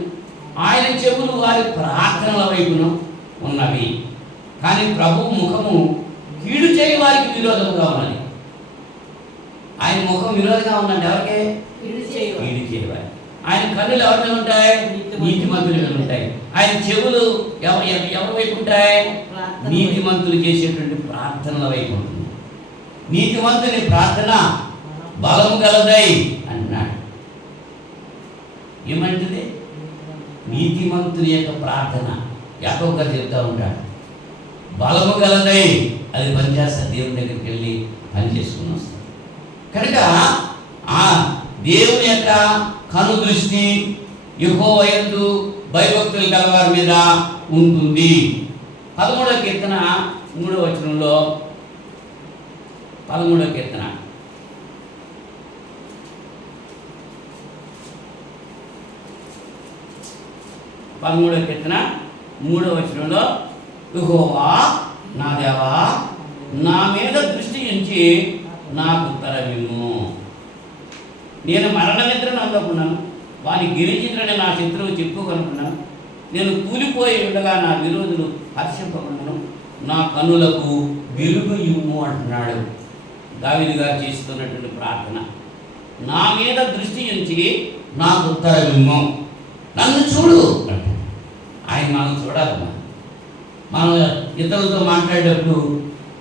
ఆయన చెవులు వారి ప్రార్థనల వైపును ఉన్నవి, కానీ ప్రభు ముఖము కీడు చేయి వారికి విరోధముగా ఉన్నది. ఆయన ముఖం విరోధంగా ఉందండి ఎవరికి? కీడు చేయవారి. ఆయన కన్నులు ఎవరి మీద ఉంటాయి? నీతిమంతుల మీద ఉంటాయి. ఆయన చెవులు ఎవరి వైపు ఉంటాయి? నీతిమంతులు చేసేటువంటి ప్రార్థనల వైపు ఉంటుంది. నీతిమంతుని ప్రార్థన బలము గలదై అన్నాడు. ఏమంటుంది? నీతిమంతుని యొక్క ప్రార్థన యాకోబు గారు చెప్తా ఉంటాడు, బలము గలదై. అది పనిచేస్తా, దేవుని దగ్గరికి వెళ్ళి పని చేసుకుని వస్తాం. కనుక ఆ దేవుని యొక్క కను దృష్టి యెహోవా యందు భయభక్తులు గలవారి మీద ఉంటుంది. 13వ కీర్తన 3వ వచనంలో, 13వ కీర్తన 3వ వచనంలో, యెహోవా నా దేవా నా మీద దృష్టి ఉంచి నాకు ఉత్తరమిమ్ము. నేను మరణ నిద్రను అందుకున్నాను, వాని గిరిజిద్రని నా శత్రువు చెప్పుకొనుకున్నాను. నేను కూలిపోయి ఉండగా నా విరోధులు హర్షింపకున్నాను. నా కన్నులకు వెలుగు ఇమ్ము అంటున్నాడు దావీదు గారు చేస్తున్నటువంటి ప్రార్థన. నా మీద దృష్టి ఉంచి నాకు ఉత్తరమిమ్ము, నన్ను చూడు. ఆయన మనం చూడాలి. మనం ఇతరులతో మాట్లాడేటప్పుడు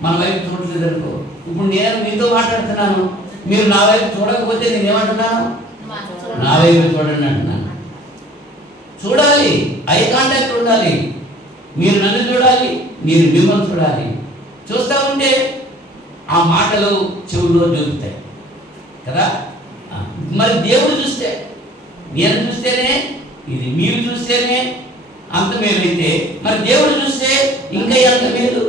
మన వైపు చూడలేదు అనుకో. ఇప్పుడు నేను మీతో మాట్లాడుతున్నాను, మీరు నా వైపు చూడకపోతే నేనేమంటున్నాను? నా వైపు చూడండి అంటున్నాను. చూడాలి, ఐ కాంటాక్ట్ ఉండాలి. మీరు నన్ను చూడాలి, మీరు మిమ్మల్ని చూడాలి. చూస్తూ ఉంటే ఆ మాటలు చెవుల్లో జరుగుతాయి కదా. మరి దేవుడు చూస్తే, నేను చూస్తేనే ఇది, మీరు చూస్తేనే అంత మేలైతే మరి దేవుడు చూస్తే ఇంకా ఎంత మేలు.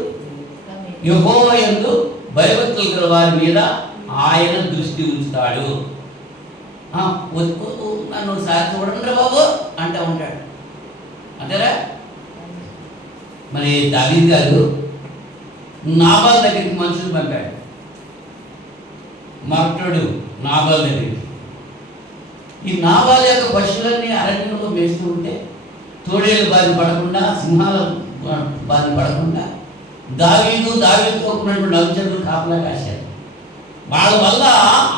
యెహోవా యందు భయభక్తులు గల వారి మీద ఆయన దృష్టి ఉంచుతాడు. నన్ను ఒకసారి చూడండి బాబు అంటూ ఉంటాడు. అంతేరా? మరి దావీదు గారు నాబాల్ దగ్గరికి మనుషులు పంపాడు. మరొకడు నాబాల్ దగ్గరికి. ఈ నాబాల్ యొక్క పశువులన్నీ అరణ్యంలో వేస్తూ ఉంటే తోడేళ్ళు బారి పడకుండా, సింహాల బారి పడకుండా దావీదుతో ఉన్నటువంటి అనుచరులు కాపలా కాశారు. వాళ్ళ వల్ల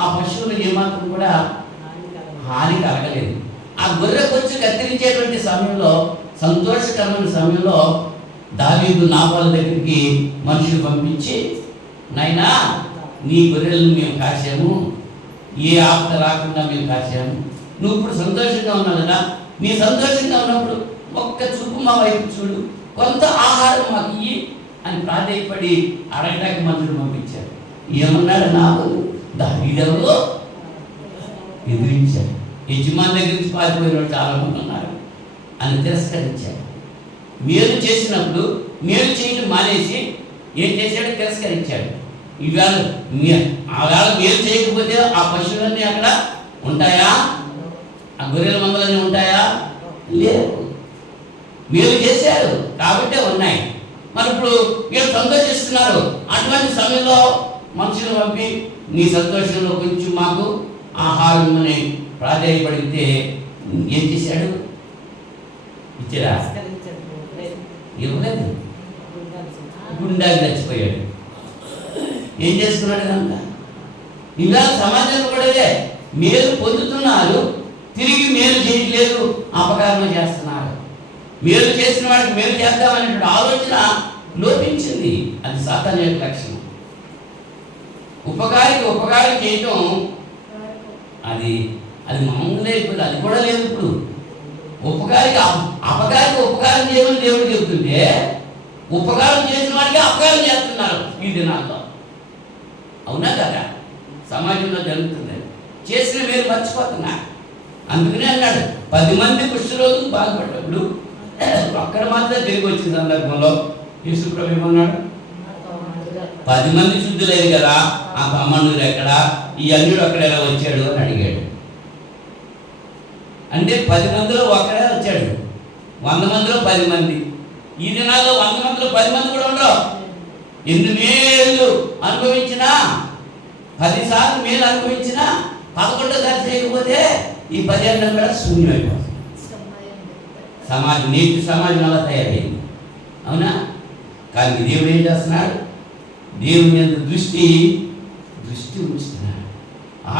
ఆ పశువులు ఏమాత్రం కూడా హాని కలగలేదు. ఆ గొర్రె కొంచెం కత్తిరించేటువంటి సమయంలో, సంతోషకరమైన సమయంలో దావీదు నాబాలు దగ్గరికి మనుషులు పంపించి, నాయనా నీ గొర్రెలను మేము కాశాము, ఏ ఆపద రాకుండా మేము కాశాము, నువ్వు ఇప్పుడు సంతోషంగా ఉన్నావు కదా, నీ సంతోషంగా ఉన్నప్పుడు ఒక్క చూపు మా వైపు చూడు, కొంత ఆహారం మాకు ఇయ్యి అని ప్రాధేయపడి అడగడానికి మనుషులు పంపించారు. ఏమన్నాడు నాబాలు? దావీదెవరో ఎదిరించాడు. యజమాని దగ్గర నుంచి పారిపోయిన వాళ్ళు చాలామంది ఉన్నారు అని తిరస్కరించాడు. మేలు చేసినప్పుడు మేలు చేయడం మానేసి ఏం చేశాడు? తిరస్కరించాడు. ఈవేళ ఆవేళ మేలు చేయకపోతే ఆ పశువులన్నీ అక్కడ ఉంటాయా? ఆ గొర్రెల మందలన్నీ ఉంటాయా? లేవు. మేలు చేశారు కాబట్టే ఉన్నాయి. మరి ఇప్పుడు మీరు సంతోషిస్తున్నారు. అటువంటి సమయంలో మనుషులు పంపి నీ సంతోషంలో కొంచెం మాకు ఆహారం అని ప్రాధాన్యపడితే ఏం చేశాడు? ఇచ్చారా? ఇవ్వలేదు. గుండాకి చచ్చిపోయాడు. ఏం చేస్తున్నాడు కనుక ఇలా సమాజంలో కూడా ఇదే, మేలు పొందుతున్నారు, తిరిగి మేలు చేయట్లేదు, అపకారం చేస్తున్నారు. మేలు చేసిన వాడికి మేలు చేద్దామనేటువంటి ఆలోచన లోపించింది. అది సాతాను యొక్క లక్షణం. ఉపకారికి ఉపకారం చేయటం అది మామూలుగా అయిపోయింది. అది కూడా లేదు ఇప్పుడు. ఉపకారికి అపకారికి ఉపకారం చేయమని దేవుడు చెబుతుంటే ఉపకారం చేసిన వాడికి అపకారం చేస్తున్నారు ఈ దినాల్లో. అవునా కదా? సమాజంలో జరుగుతుంది. చేసిన మేలు మర్చిపోతున్నా. అందుకనే అన్నాడు 10 మంది కుష్ఠరోగులు బాగుపడ్డప్పుడు అక్కడ మాత్రం తిరిగి వచ్చిన సందర్భంలో యేసు ప్రభు ఏమన్నాడు? 10 మంది శుద్ధులేదు కదా, ఆ బ్రాహ్మణుడు ఎక్కడ, ఈ అన్యుడు అక్కడ ఎలా వచ్చాడు అని అడిగాడు. అంటే 10 మందిలో ఒక్కడే వచ్చాడు, 100 మందిలో 10 మంది. ఈ దినాల్లో 100 మందిలో 10 మంది కూడా ఉండరు. ఎన్ని మేలు అనుభవించినా, 10 సార్లు మేలు అనుభవించినా 11సారి చేయకపోతే ఈ 10 ఏళ్ళ కూడా శూన్యమైపోతుంది. సమాజం, నీతి సమాజం అలా తయారైంది. అవునా? కానీ దేవుడు ఏం చేస్తున్నాడు? దేవుని మీద దృష్టి ఉంచుతున్నాడు.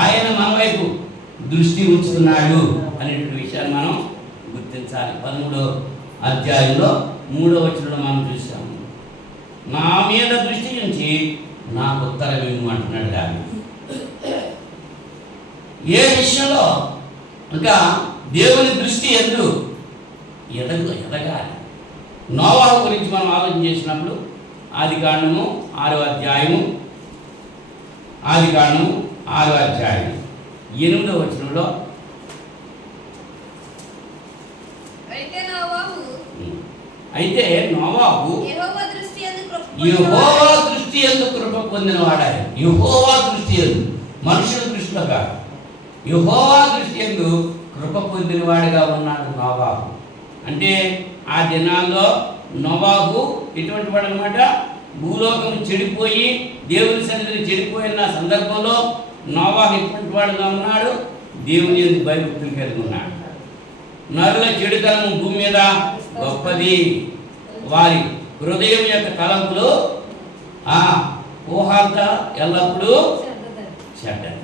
ఆయన మన వైపు దృష్టి ఉంచుతున్నాడు అనేటువంటి విషయాన్ని మనం గుర్తించాలి. 13వ అధ్యాయంలో 3వ వచనంలో మనం చూసాము. నా మీద దృష్టి ఉంచి నాకు ఉత్తరం ఇవ్వు అంటున్నాడు. కానీ ఏ విషయంలో ఇంకా దేవుని దృష్టి ఎదగాలి. నోవాహు గురించి మనం ఆలోచన చేసినప్పుడు ఆదికాండము 6వ అధ్యాయము 8వ వచనంలో అయితే నోవాహు యెహోవా దృష్టి యందు కృప పొందినవాడాయి. యెహోవా దృష్టి యందు, మనుషుల దృష్టిలో కాదు, యెహోవా దృష్టి యందు కృప పొందినవాడిగా ఉన్నాడు నోవాహు. అంటే ఆ దినాల్లో నోవాహు ఎటువంటి వాడు అనమాట? భూలోకం చెడిపోయి దేవుని సన్నిధిని చెడిపోయిన సందర్భంలో నోవాహు ఎటువంటి వాడుగా ఉన్నాడు? దేవుని యందు భయభక్తులు కలిగి ఉన్నాడు. నరుల చెడుతనము భూమి మీద గొప్పది, వారి హృదయం యొక్క తలంపులు ఊహాంత ఎల్లప్పుడూ చెడ్డది.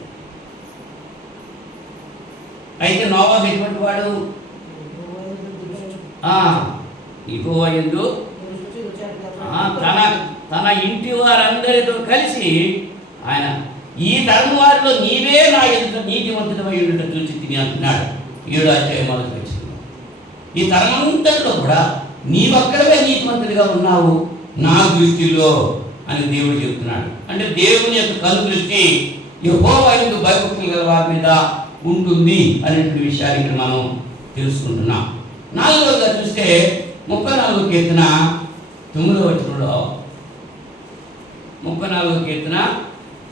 అయితే నోవాహు ఎటువంటి వాడు? యెహోవా యందు తన ఇంటి వారందరితో కలిసి ఆయన ఈ తరం వారిలో నీవే నా ఎదుట నీతిమంతుడమై ఉండుట చూసి తిని అంటున్నాడు. 7వ అధ్యాయం మొదటి వచనం. ఈ తరమంతట్లో కూడా నీవొక్కడవే నీతిమంతుడిగా ఉన్నావు నా దృష్టిలో అని దేవుడు చెప్తున్నాడు. అంటే దేవుని యొక్క కను దృష్టి యెహోవా యందు భయభక్తులు గల వారి మీద ఉంటుంది అనేటువంటి విషయాన్ని ఇక్కడ మనం తెలుసుకుంటున్నాం. 4వగా చూస్తే 34వ కీర్తన 9వ వచనంలో, 34వ కీర్తన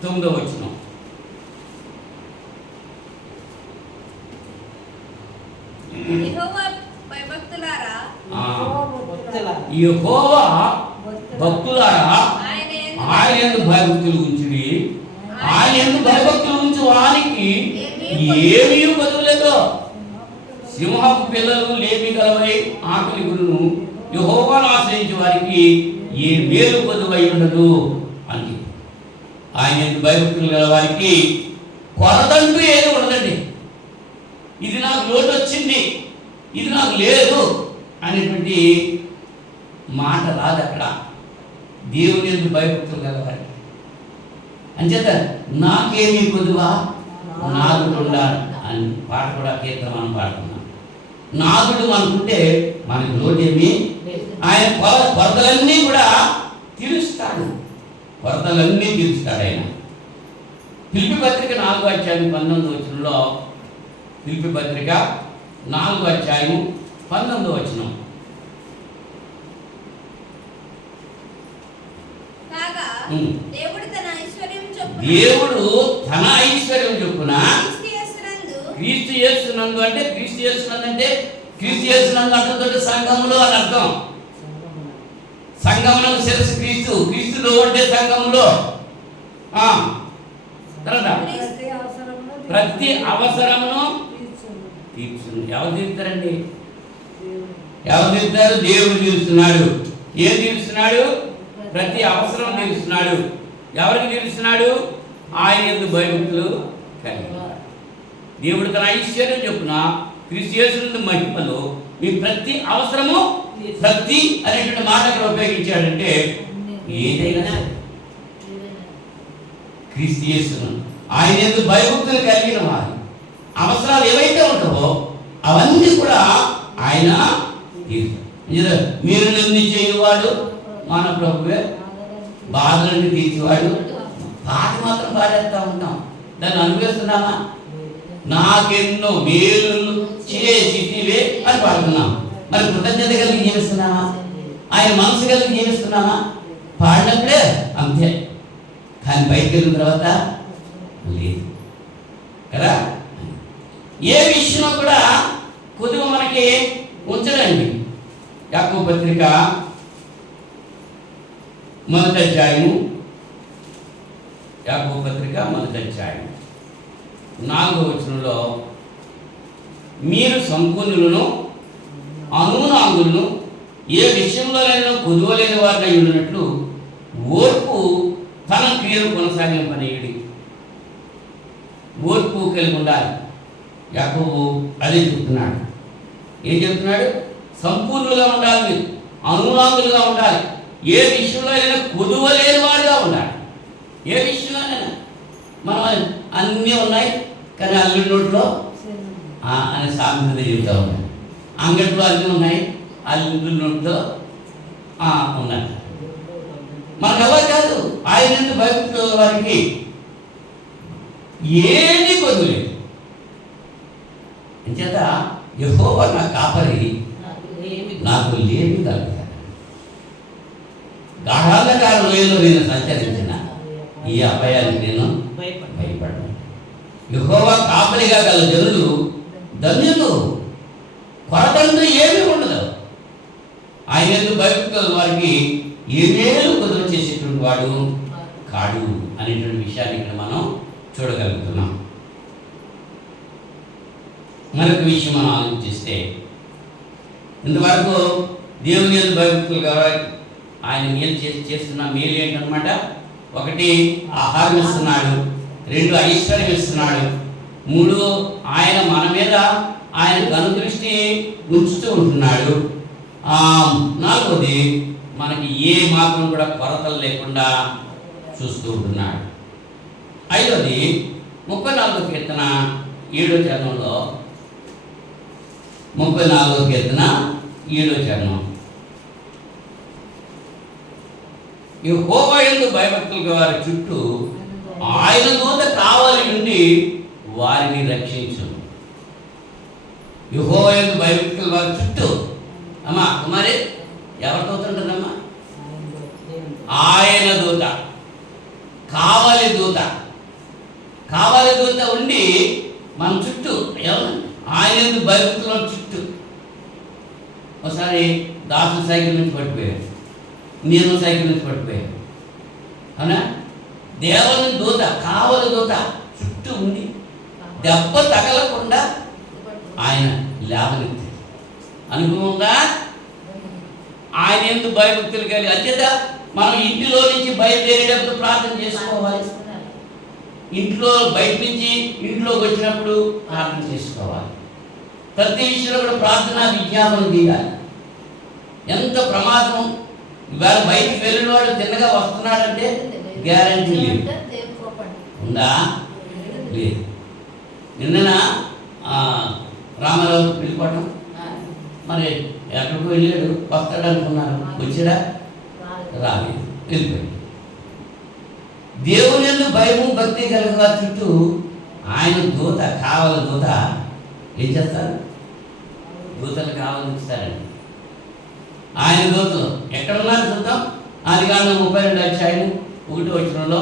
9వ వచనం. యెహోవా భక్తులారా ఆయన యందు భయభక్తులు ఉంచుడి, ఆయన యందు భయభక్తులు ఉంచు వారికి ఏమీ బదులేదు. సింహపు పిల్లలు లేమి గలవై ఆకలి గురును, యెహోవాను ఆశ్రయించే వారికి ఏ మేలు పొదువై ఉండదు అని. ఆయన భయభక్తులు గల వారికి కొరతంటూ ఏది ఉండదండి. ఇది నాకు లోటు వచ్చింది, ఇది నాకు లేదు అనేటువంటి మాట రాదు అక్కడ. దేవుని యందు భయభక్తులు గల వారికి అంచేత నాకేమీ కొదువా నాదుడు ఉండాలి అని పాట కూడా కీర్తన మనం పాడుతున్నాం. నాదుడు అనుకుంటే మనకు లోటేమి, ఆయన కొరతలన్నీ కూడా తీరుస్తాడు, కొరతలన్నీ తీరుస్తాడు ఆయన. ఫిలిప్పీ పత్రిక 4వ అధ్యాయం 19వ వచనంలో, ఫిలిప్పీ పత్రిక 4వ అధ్యాయం 19వ వచనం. దేవుడు తన ఐశ్వర్యం చొప్పున క్రీస్తు యేసునందు, అంటే క్రీస్తు యేసునందు అంటే క్రీస్తు యేసునందు అంటే సంఘములో అని అర్థం. సంఘములో శిరస్సు క్రీస్తు, క్రీస్తులో అంటే సంఘములో. తర్వాత ప్రతి అవసరమును తీర్చును. ఎవరు తీరుతారండి? ఎవరు తీరుతారు? దేవుడు తీరుస్తున్నాడు. ఏం తీరుస్తున్నాడు? ప్రతి అవసరం తీరుస్తున్నాడు. ఎవరికి తీరుస్తున్నాడు? ఆయన యందు భయభక్తులు కలిగి. దేవుడు తన ఐశ్వర్యం చొప్పున క్రీస్తు యేసు మహిమలో మీ ప్రతి అవసరము, ప్రతి అనేటువంటి మాట అక్కడ ఉపయోగించాడంటే ఏదైనా సరే క్రీస్తు యేసును ఆయన యందు భయభక్తులు కలిగిన వారు అవసరాలు ఏవైతే ఉంటావో అవన్నీ కూడా ఆయన తీర్చాడు. మీరు నిందించేవాడు మన ప్రభువే, బాధలను తీర్చేవాడు. పాట మాత్రం పాడేస్తా ఉంటాం, దాన్ని అనుభవిస్తున్నామా? నాకెన్నో మేలులు చేసివే అని పాడుతున్నాం. మరి కృతజ్ఞత కలిగి జీవిస్తున్నామా? ఆయన మనసు కలిగి జీవిస్తున్నామా? పాడినప్పుడే అంతే, కానీ బయటకు వెళ్ళిన తర్వాత లేదు కదా. ఏ విషయంలో కూడా కొద్దిగా మనకి ఉంచడండి. యాకోబు పత్రిక 1వ అధ్యాయము, యాకోబు పత్రిక 1వ అధ్యాయం 4వ వచనంలో మీరు సంపూర్ణులను అనునాంగులను ఏ విషయంలోనైనా కుదువలేని వారిని ఉన్నట్లు ఓర్పు తన క్రియను కొనసాగింపనీయుడి. ఓర్పు కలిగి ఉండాలి. యాకోబు అదే చెప్తున్నాడు. ఏం చెప్తున్నాడు? సంపూర్ణులుగా ఉండాలి, మీరు అనునాంగులుగా ఉండాలి, ఏ విషయంలో అయినా కుదువలేని వాడుగా ఉండాలి. ఏ విషయంలోనైనా మనం అన్నీ ఉన్నాయి కానీ అల్లుడి నోట్లో అనే సామెత చెబుతూ ఉన్నాయి. అంగట్లో అన్నీ ఉన్నాయి, అల్లుడి నోట్లో ఉన్నాయి. మనకు అలా కాదు. ఆయన భయపడుతున్న వారికి ఏమీ కొద్దులేదు. అంచేత యెహోవా నా కాపరి, నాకు లేమి కలుగుతాడు. గాఢాంధకార లోయలో నేను సంచరించిన ఈ అపాయానికి నేను భయపడను. యెహోవా కాపరిగా గల జనులు ధన్యులు, కొరతంటూ ఏమీ ఉండదు. ఆయన ఎందుకు భయపడుతున్న వారికి ఏమేలు కుదురు చేసేటువంటి వాడు కాడు అనేటువంటి విషయాన్ని ఇక్కడ మనం చూడగలుగుతున్నాం. మరొక విషయం మనం ఆలోచిస్తే, ఇంతవరకు దేవుని యందు భయభక్తులు కావాలి. ఆయన మేలు చేస్తున్న మేలు ఏంటనమాట? 1 ఆహారం ఇస్తున్నాడు, 2 ఐశ్వర్యం ఇస్తున్నాడు, 3 ఆయన మన మీద ఆయన కనుదృష్టి ఉంచుతూ ఉంటున్నాడు, 4వది మనకి ఏ మాత్రం కూడా కొరతలు లేకుండా చూస్తూ ఉంటున్నాడు. 5వది 34వ కీర్తన 7వ చరణంలో, 34వ కీర్తన 7వ చరణం, యెహోవా యందు భయభక్తులు వారి చుట్టూ ఆయన దూత కావలి నుండి వారిని రక్షించు. యెహోవా యందు భయభక్తులు వారి చుట్టూ, అమ్మా కుమారి ఎవరి దూత ఉంటుందమ్మా? ఆయన దూత, కావలి దూత. కావలి దూత ఉండి మన చుట్టూ, ఆయన యందు భయభక్తుల చుట్టూ. ఒకసారి దాసు సైకిల్ నుంచి పట్టిపోయాడు, నేను సైకిల్ నుంచి పట్టిపోయాను. అవునా? దేవుని దూత, కావలి దూత చుట్టూ ఉండి దెబ్బ తగలకుండా ఆయన లేవనెత్తాడు. అనుభవంగా ఆయన ఎందుకు భయభక్తులు కలిగి. అంచేత మనం ఇంటిలో నుంచి బయలుదేరేటప్పుడు ప్రార్థన చేసుకోవాలి. ఇంట్లో బయట నుంచి ఇంట్లోకి వచ్చినప్పుడు ప్రార్థన చేసుకోవాలి. ప్రతి విషయంలో కూడా ప్రార్థన విజ్ఞాపన తీయాలి. ఎంత ప్రమాదం! ఇవాళ బయటికి వెళ్ళిన వాడు తిన్నగా వస్తున్నాడంటే గ్యారంటీ లేదు. ఉందా? లేదు. నిన్న రామారావు వెళ్ళిపోవటం, మరి ఎక్కడికి వెళ్ళాడు, వస్తాడు అనుకున్నారు, వచ్చాడా? రాలేదు, వెళ్ళిపోయాడు. దేవుని యందు భయము భక్తి కలిగిన వారి చుట్టూ ఆయన దూత, కావలి దూత ఏం చేస్తారు? దూతలు కావాలిస్తారండి. ఆయన దూతలు ఎక్కడున్నారు చూద్దాం. ఆదికాండం 32వ అధ్యాయం 1వ వచనంలో,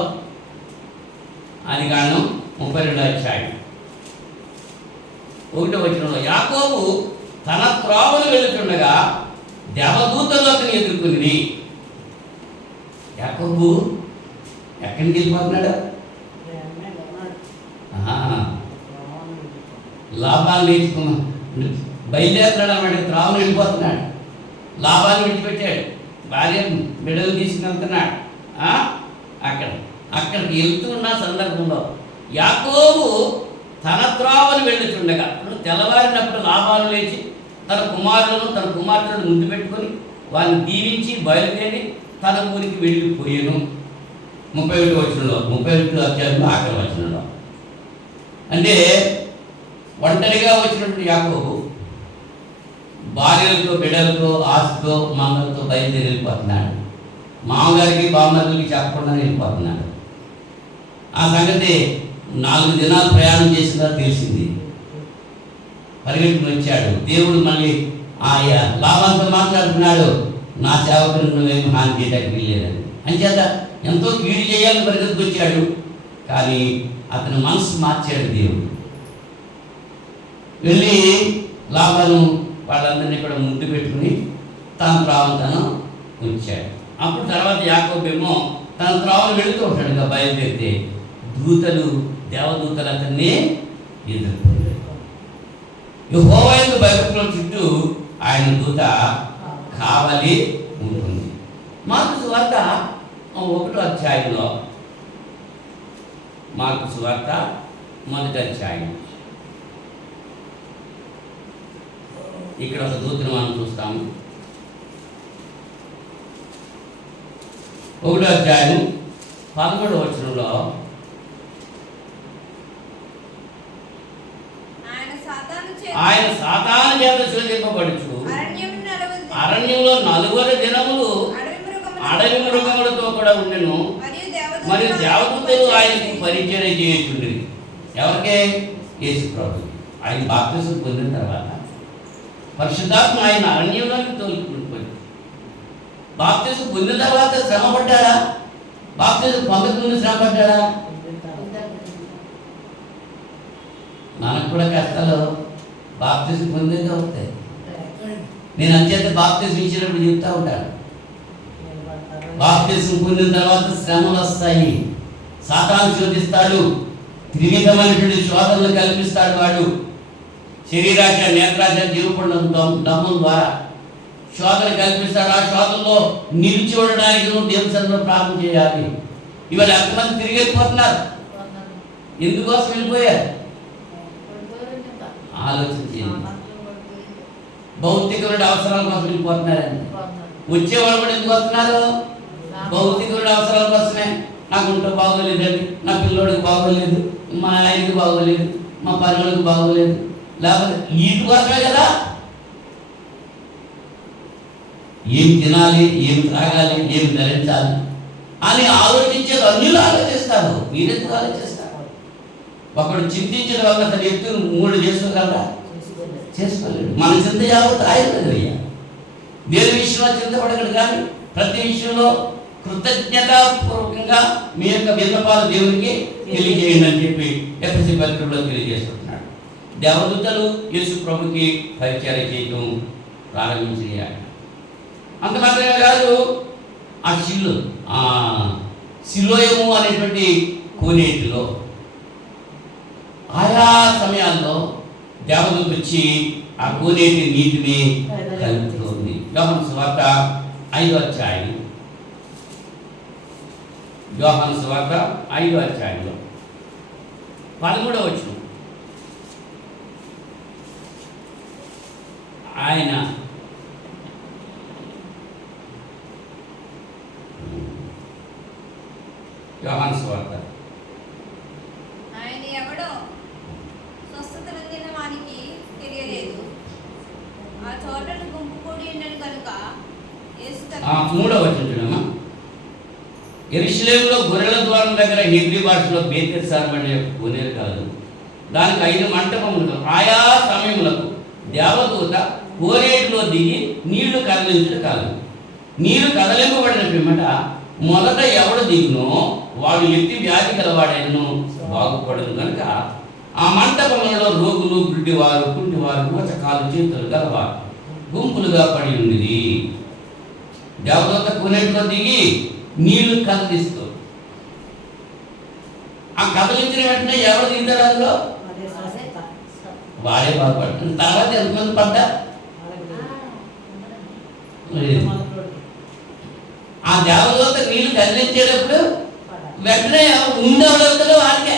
ఆదికాండం 32వ అధ్యాయం 1వ వచనంలో, యాకోబు తన త్రోవను వెళుతుండగా దేవదూతలు అతని ఎదుర్కొని. యాకోబు ఎక్కడికి వెళ్ళిపోతున్నాడు? లాభాలు నేర్చుకున్నాడు, బయలుదేరుతున్నాడు అన్నమాట. త్రోవను వెళ్ళిపోతున్నాడు, లాభాన్ని విడిచిపెట్టాడు, భార్య బిడ్డలు తీసుకెళ్తున్నాడు. అక్కడ అక్కడికి వెళ్తున్న సందర్భంలో యాకోబు తన త్రోవను వెళ్ళుచుండగా, తెల్లవారినప్పుడు లాభాలు లేచి తన కుమారులను తన కుమార్తెలను ముందు పెట్టుకొని వారిని దీవించి బయలుదేరి తన ఊరికి వెళ్ళిపోయాను. 31 వచనంలో, 31 అధ్యాయంలో ఆఖరి వచనంలో, అంటే ఒంటరిగా వచ్చినటువంటి యాకోబు భార్యలతో బిడ్డలతో ఆస్తితో మంగళతో బయలుదేరి వెళ్ళిపోతున్నాడు. మామగారికి బామ్మగారికి చెప్పకుండా వెళ్ళిపోతున్నాడు. ఆ సంగతి 4 దినాలు ప్రయాణం చేసిందా తెలిసింది. పరిగెట్టుకుని వచ్చాడు. దేవుడు మళ్ళీ ఆయా లాభంతో మాట్లాడుతున్నాడు, నా సేవకుని నువ్వేమి హాని చేయడానికి వీల్లేదని. అంచేత ఎంతో కీడు చేయాలని పరిగెత్తుకు వచ్చాడు. కానీ అతని మనసు మార్చాడు దేవుడు. వెళ్ళి లాభాలను వాళ్ళందరినీ కూడా ముద్దు పెట్టుకుని తన త్రావను తను ఉంచాడు. అప్పుడు తర్వాత యాకోబేమో తన త్రావను వెళుతూ ఉంటాడుగా బయలుదేరితే దేవదూతలు అతన్ని ఎదుర్కొన్నారు. యెహోవా యందు భయభక్తుల చుట్టూ ఆయన దూత కావలి ఉంటుంది. మార్కు సువార్త 1వ అధ్యాయంలో, మార్కు సువార్త 1వ అధ్యాయం, ఇక్కడ ఒక దూతను మనం చూస్తాము. 1వ అధ్యాయం 13వ వచనంలో, ఆయన సాతాను చేత శోధింపబడుచు అరణ్యంలో 40 దినములు అడవి మృగములతో కూడా ఉండెను. మరియు దేవదూతలు ఆయనకు పరిచయం చేయుచుండ్రి. ఎవరికే? యేసు ప్రభు. ఆయన బాప్తిసం పొందిన తర్వాత పరిశుద్ధాత్మ ఆయన అరణ్యంలోకి తోలుకుపోయింది. బాప్తిసం పొందిన తర్వాత శ్రమ పడ్డాడా? బాప్తిసం పొందకముందు శ్రమ పడ్డాడా? మనకు కూడా కష్టాలు బాప్తిసం పొందేగా వస్తాయి. నేను అంచేత బాప్తిసం ఇచ్చినప్పుడు చెప్తా ఉంటాను, బాప్తిసం పొందిన తర్వాత శ్రమలు వస్తాయి. సాతాను శోధిస్తాడు, త్రివిధమైనటువంటి శోధనలు కల్పిస్తాడు. వాడు శరీరాశ, నేత్రాశ, జీవపండం దమ్ముల ద్వారా శోధన కల్పిస్తాడు. ఆ శోధనలో నిలిచి ఉండడానికి నువ్వు దేవుని సన్నిధిలో ప్రార్థన చేయాలి. ఇవాళ ఎంతమంది తిరిగి వెళ్ళిపోతున్నారు? ఎందుకోసం వెళ్ళిపోయారు? ఆలోచన చేయండి. భౌతికమైన అవసరాల కోసం వెళ్ళిపోతున్నారండి. వచ్చేవాళ్ళు కూడా ఎందుకు వస్తున్నారు? భౌతికమైన అవసరాల కోసమే. నాకు ఉంటే బాగోలేదండి, నా పిల్లోడికి బాగోలేదు, మా ఆయనకి బాగోలేదు, మా పనులకు బాగోలేదు, లేకపోతే వీటి కోసమే కదా. ఏం తినాలి, ఏం త్రాగాలి, ఏం ధరించాలి అని ఆలోచించేది అన్యులు ఆలోచిస్తారు. మీరెందుకు ఆలోచిస్తారు? ఒకడు చింతించిన వల్ల అతను ఎత్తును 3 చేసుకోగలరా? చేసుకోలేడు. మన చింత యావత్ ఆయనయ్యా. దేని విషయంలో చింతపడగలడు. కానీ ప్రతి విషయంలో కృతజ్ఞతాపూర్వకంగా మీ యొక్క విన్నపాలు దేవునికి తెలియజేయండి అని చెప్పి ఎఫెసీ పత్రికలో తెలియజేస్తున్నాడు. దేవదూతలు యేసు ప్రభుకి పరిచయం చేయడం ప్రారంభించారు. అంత మాత్రమే కాదు, ఆ సిలోయము అనేటువంటి కోనేటిలో ఆయా సమయాల్లో దేవదూత వచ్చి ఆ కోనేటి నీటిని కలుపుతుంది. యోహాను సువార్త 5వ అధ్యాయం, యోహాను సువార్త 5వ అధ్యాయంలో 13వ వచనం, ఆయన యోహాను సువార్త ఆయన ఎవడో స్వస్థత పొందిన వానికి తెలియలేదు. ఆ చోటను గుంపు కూడి ఉండను కనుక యేసు 3వ వచనం, యెరూషలేములో గొర్రెల ద్వారం దగ్గర హెబ్రీ భాషలో బేతెస్దా అనే కోనేరు కలదు. దానికి 5 మంటపములు. ఆయా సమయములకు దేవదూత కోనేటిలో దిగి నీళ్లు కదిలించడం కలదు. నీరు కదలింపబడిన పిమ్మట మొదట ఎవడు దిగునో వాడు ఎత్తి వ్యాధి గలవాడైనను బాగుపడదు కనుక ఆ మంటపంలో రోగులు, గుడ్డివారు, కుంటివారు, మోచకాలు, చేతులు గలవారు గుంపులుగా పడి ఉండేది. దేవదూత కోనేటిలో దిగి నీళ్లు కదిలిస్తూ, ఆ కదిలించిన వెంటనే ఎవరు దిగుతారు? అందులో వాడే బాగుపడుతుంది. తర్వాత ఎంతమంది పడ్డా? ఆ దేవదూత నీళ్లు కదిలించేటప్పుడు వెంటనే ఉండవలతో వాళ్ళకే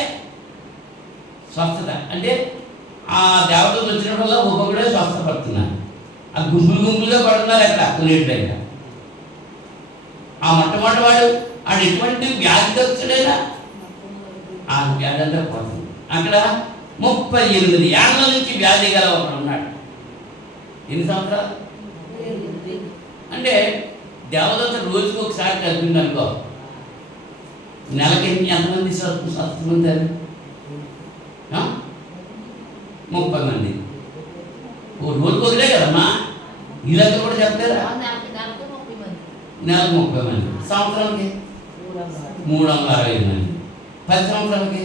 స్వస్థత. అంటే ఆ దేవతలు వచ్చినప్పుడల్లా ఒక్కొక్కడే స్వస్థపడుతున్నారు. ఆ గుంపులుగా పడుతున్నారు అక్కడ కొనేట్లయినా. ఆ మొట్టమొదటి వాడు ఎటువంటి వ్యాధిగ్రస్తుడైనా ఆ వ్యాధి అంతా పోతుంది. అక్కడ 38 ఏళ్ల నుంచి వ్యాధి గల ఒకడు ఉన్నాడు. ఎన్ని సంవత్సరాలు అంటే దేవదత్త రోజుకు ఒకసారి కలిపింది అనుకో, నెలకి ఎంతమంది స్వస్థపడతారు? 30 మంది. రోజుకు ఒకటే కదమ్మా. ఇలాగ కూడా చెప్తారా? నెలకు 30 మంది, సంవత్సరానికి 365 మంది, 10 సంవత్సరాలకి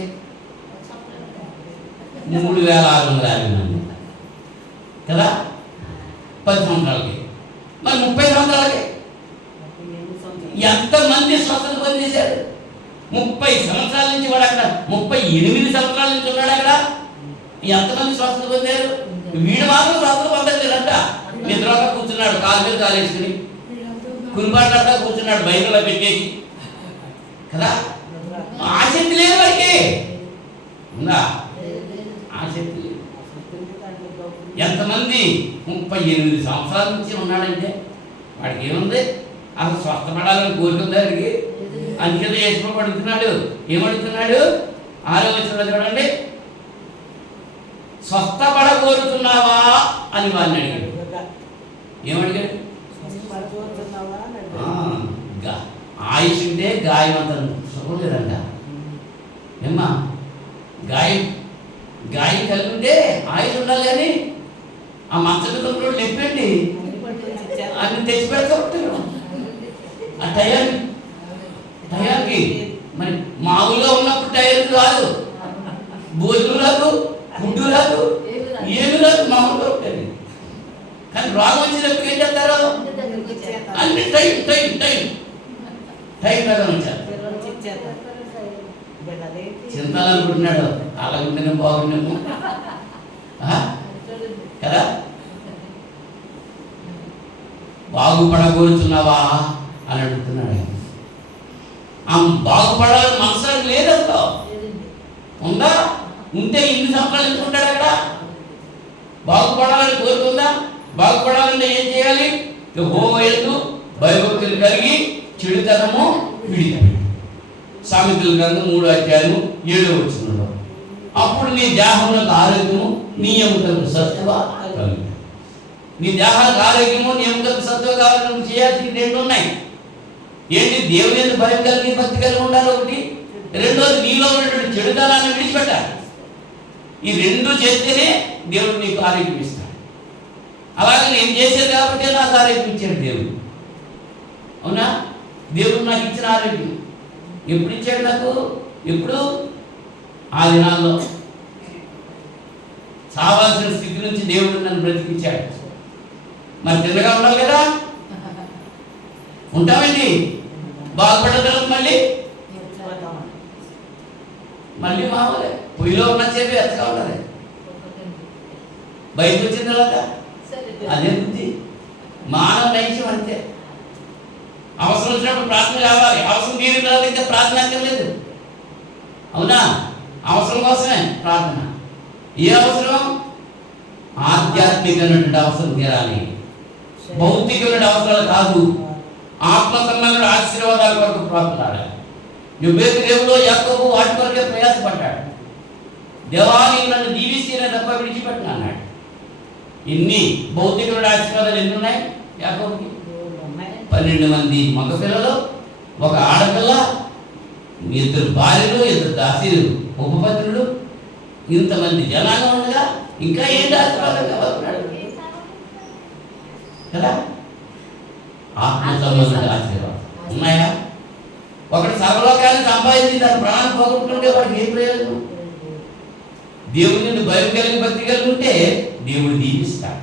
3650 మంది కదా. 10 సంవత్సరాలకి మరి 30 సంవత్సరాలకి ఎంతమంది స్వస్థత పొందేశారు? 30 సంవత్సరాల నుంచి వాడు అక్కడ, 38 సంవత్సరాల నుంచి ఉన్నాడు అక్కడ. ఎంతమంది స్వస్థత పొందారు? వీడు మాత్రం స్వస్థత పొందలేదంట. నిద్రగా కూర్చున్నాడు, కాలు మీద కాలు వేసుకుని కునిపాట్లంతా కూర్చున్నాడు, బైబిల్లో పెట్టేసి కదా. ఆసక్తి లేదు వాడికి, ఉందా? ఆసక్తి లేదు. ఎంతమంది 38 సంవత్సరాల నుంచి ఉన్నాడంటే వాడికి ఏముంది? అసలు స్వస్థపడాలని కోరుకుంది వాడికి. అందుకనే యేసు అడుగుతున్నాడు. ఏమడుగుతున్నాడు? 6వ వచనంలో చూడండి, స్వస్థపడ కోరుతున్నావా అని వాడిని అడిగాడు. ఏమడిగాడు? ఆయుష్ ఉంటే గాయం అంత సుఖం లేదంట. ఏమ్మా, గాయం కలిగి ఉంటే ఆయుష్ ఉండాలి. కానీ ఆ మంచంలో లేపండి అన్ని తెచ్చి పెడతా ఉంటారు ఆ టయానికి. మరి మామూలుగా ఉన్నప్పుడు టైర్ రాదు, భోజనం రాదు, ఫుడ్ రాదు, ఏమి రాదు, మామూలుగా ఉంటుంది. కానీ రోగం వచ్చినప్పుడు ఏం చేస్తారు? అన్ని టైం ప్రకారం వచ్చారు. చింతాలనుకుంటున్నాడు, అలాగుంటేనే బాగున్నాము కదా. బాగుపడకూరుతున్నావా అని అడుగుతున్నాడు. ఆ బాగుపడాలని మనసానికి లేదంతా ఉందా? ఉంటే ఇన్ని సంవత్సరాలు ఎందుకుంటాడు అక్కడ? బాగుపడాలని కోరుకుందా? బాగుపడాలంటే ఏం చేయాలి? హోమయందు భయభక్తులు కలిగి చెడుతనము విడిచిపెట్టు. సామెతల గ్రంథం 3వ అధ్యాయము 7వ వచనంలో, అప్పుడు నీ దేహములకు ఆరోగ్యము, నీ ఎముకలకు సత్తువ కలుగును. నీ దేహానికి ఆరోగ్యము, నీ ఎముకలకు సత్తువ కావాలని చేయాల్సిన 2 ఉన్నాయి. ఏంటి? దేవుని యందు భయం కలిగి భక్తి కలిగి ఉండాలి ఒకటి. రెండోది నీలో ఉన్నటువంటి చెడుతనాన్ని విడిచిపెట్టాలి. ఈ 2 చేస్తేనే దేవుడు నీకు ఆరోగ్యం ఇస్తాడు. అలాగే నేను చేసేది కాబట్టి నాకు ఆరోగ్యం ఇచ్చాడు దేవుడు. అవునా? దేవుడు నాకు ఇచ్చిన ఆరోగ్యం ఎప్పుడు ఇచ్చాడు నాకు? ఎప్పుడు? ఆ దినాల్లో చావాల్సిన స్థితి నుంచి దేవుడు నన్ను బ్రతికించాడు. మరి తిన్నగా ఉండాలి కదా. ఉంటామండి. బాగుపడ్డ తర్వాత మళ్ళీ మామూలే. పొయ్యిలో ఉన్న చేపి ఎత్తగా ఉంటుంది, బయటకు వచ్చిన తర్వాత అదే బుద్ధి. మానవ నైత్యం అంతే. అవసరం వచ్చినప్పుడు ప్రార్థన కావాలి. అవసరం తీరిన తర్వాత ఇంకా ప్రార్థన అక్కర్లేదు. అవునా? అవసరం కోసమే ప్రార్థన. ఏ అవసరం? ఆధ్యాత్మికమైనటువంటి అవసరం తీరాలి. భౌతికమైన అవసరాలు కాదు. ఆత్మ సంబంధమైన ఆశీర్వాదాల కొరకు ప్రార్థనాడాలి. దేవుడు యాకోబు వాటి కొరకే ప్రయాసపడ్డాడు. దేవా నీవు నన్ను దీవిస్తేనే తప్ప విడిచిపెట్టిన అన్నాడు. ఇన్ని భౌతికమైన ఆశీర్వాదాలు ఎన్ని ఉన్నాయి యాకోబుకి? 12 మంది మగ పిల్లలు, 1 ఆడపిల్ల, 2 భార్యలు, 2 దాసీలు, ఉపపత్నులు, ఇంతమంది జనాంగం ఉండగా ఇంకా ఏంటి ఆశీర్వాదం కావాలన్నాడు కదా. ఆత్మ సంబంధమైన ఆశీర్వాదం ఉన్నాయా? ఒకటి సర్వలోకాన్ని సంపాదించి దాని ప్రాణాన్ని పోగొట్టుకుంటే వాడికి ఏం ప్రయోజనం? దేవుని భయం కలిగి భక్తి కలిగి ఉంటే దేవుడు దీవిస్తాడు.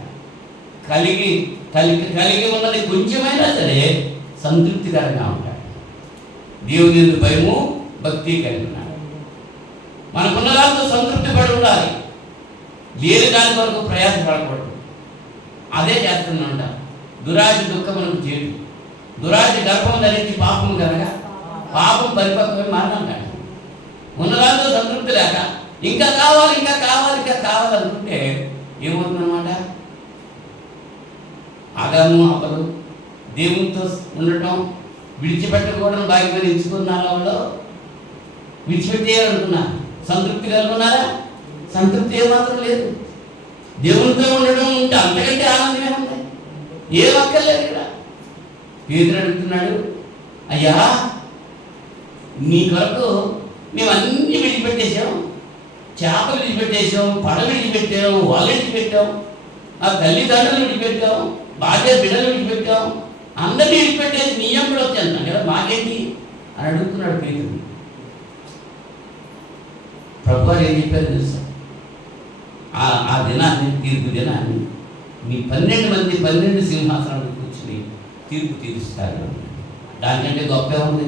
కలిగి ఉన్నది కొంచెమైనా సరే సంతృప్తికరంగా ఉంటాడు. దేవుని భయము భక్తి కలిగి ఉన్నాడు. మనకున్న దాంతో సంతృప్తి పడి ఉండాలి. లేని దాని వరకు ప్రయాసపడకూడదు. అదే చేస్తుందంట. దురాశ దుఃఖమునకు చేటు, దురాశ గర్భం ధరించి పాపము కనుక పాపం పరిపక్వమే మరణం కాదు. ఉన్నదాంతో సంతృప్తి లేక ఇంకా కావాలి ఇంకా కావాలి ఇంకా కావాలనుకుంటే ఏమవుతుందన్నమాట? ఆదాము అవ్వలు దేవునితో ఉండటం విడిచిపెట్టకూడని భాగ్యమైన ఎంచుకున్నారా? వాళ్ళు విడిచిపెట్టేయాలనుకున్నారు. సంతృప్తి కలుగున్నారా? సంతృప్తి ఏమాత్రం లేదు. దేవునితో ఉండడం ఉంటే అంతకంటే ఆనందమే ఉంది. ఏం అక్కర్లేదు. ఇక్కడ పేతురు అడుగుతున్నాడు, అయ్యా నీ కొరకు మేము అన్నీ విడిచిపెట్టేశాం, చేపలు విడిచిపెట్టేశాం, పడ విడిచిపెట్టాం, వాళ్ళు విడిచిపెట్టాం, ఆ తల్లిదండ్రులు విడిచిపెట్టాం, భార్య బిడ్డలు విడిచిపెట్టాం, అందరినీ విడిచిపెట్టేసి నీ ఎంబడి వచ్చాను కదా, మాకేంటి అని అడుగుతున్నాడు పేతురు. ప్రభువారు ఏం చెప్పారు తెలుసా? ఆ దినాన్ని, తీర్పు దినాన్ని మీ 12 మంది 12 సింహాసనాలు కూర్చుని తీర్పు తీరుస్తారు. దానికంటే గొప్ప ఉంది?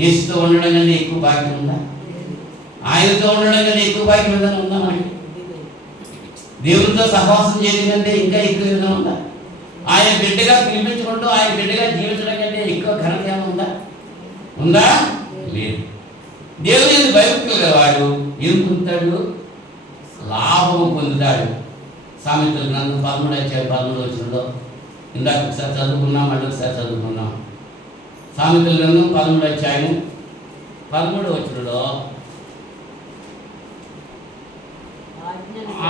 యేసుతో ఉండడం కంటే ఎక్కువ భాగ్యం ఉందా? ఆయనతో ఉండడం కంటే ఎక్కువ భాగ్యం ఏదైనా ఉందా? మనకి దేవునితో సహవాసం చేయడం కంటే ఇంకా ఎక్కువ ఏదైనా ఉందా? ఆయన బిడ్డగా పిలిపించుకుంటూ ఆయన బిడ్డగా జీవించడం కంటే ఎక్కువ ఘనత ఏమైనా ఉందా? ఉందా? లేదు. దేవుని భయభక్తులు గలవాడు ఏం పొందుతాడు? లాభము పొందుతాడు. సామెతల గ్రంథం 13:13 ఇందాక ఒకసారి చదువుకున్నాం, మళ్ళీ ఒకసారి చదువుకున్నాం. సామెతల గ్రంథం 13:13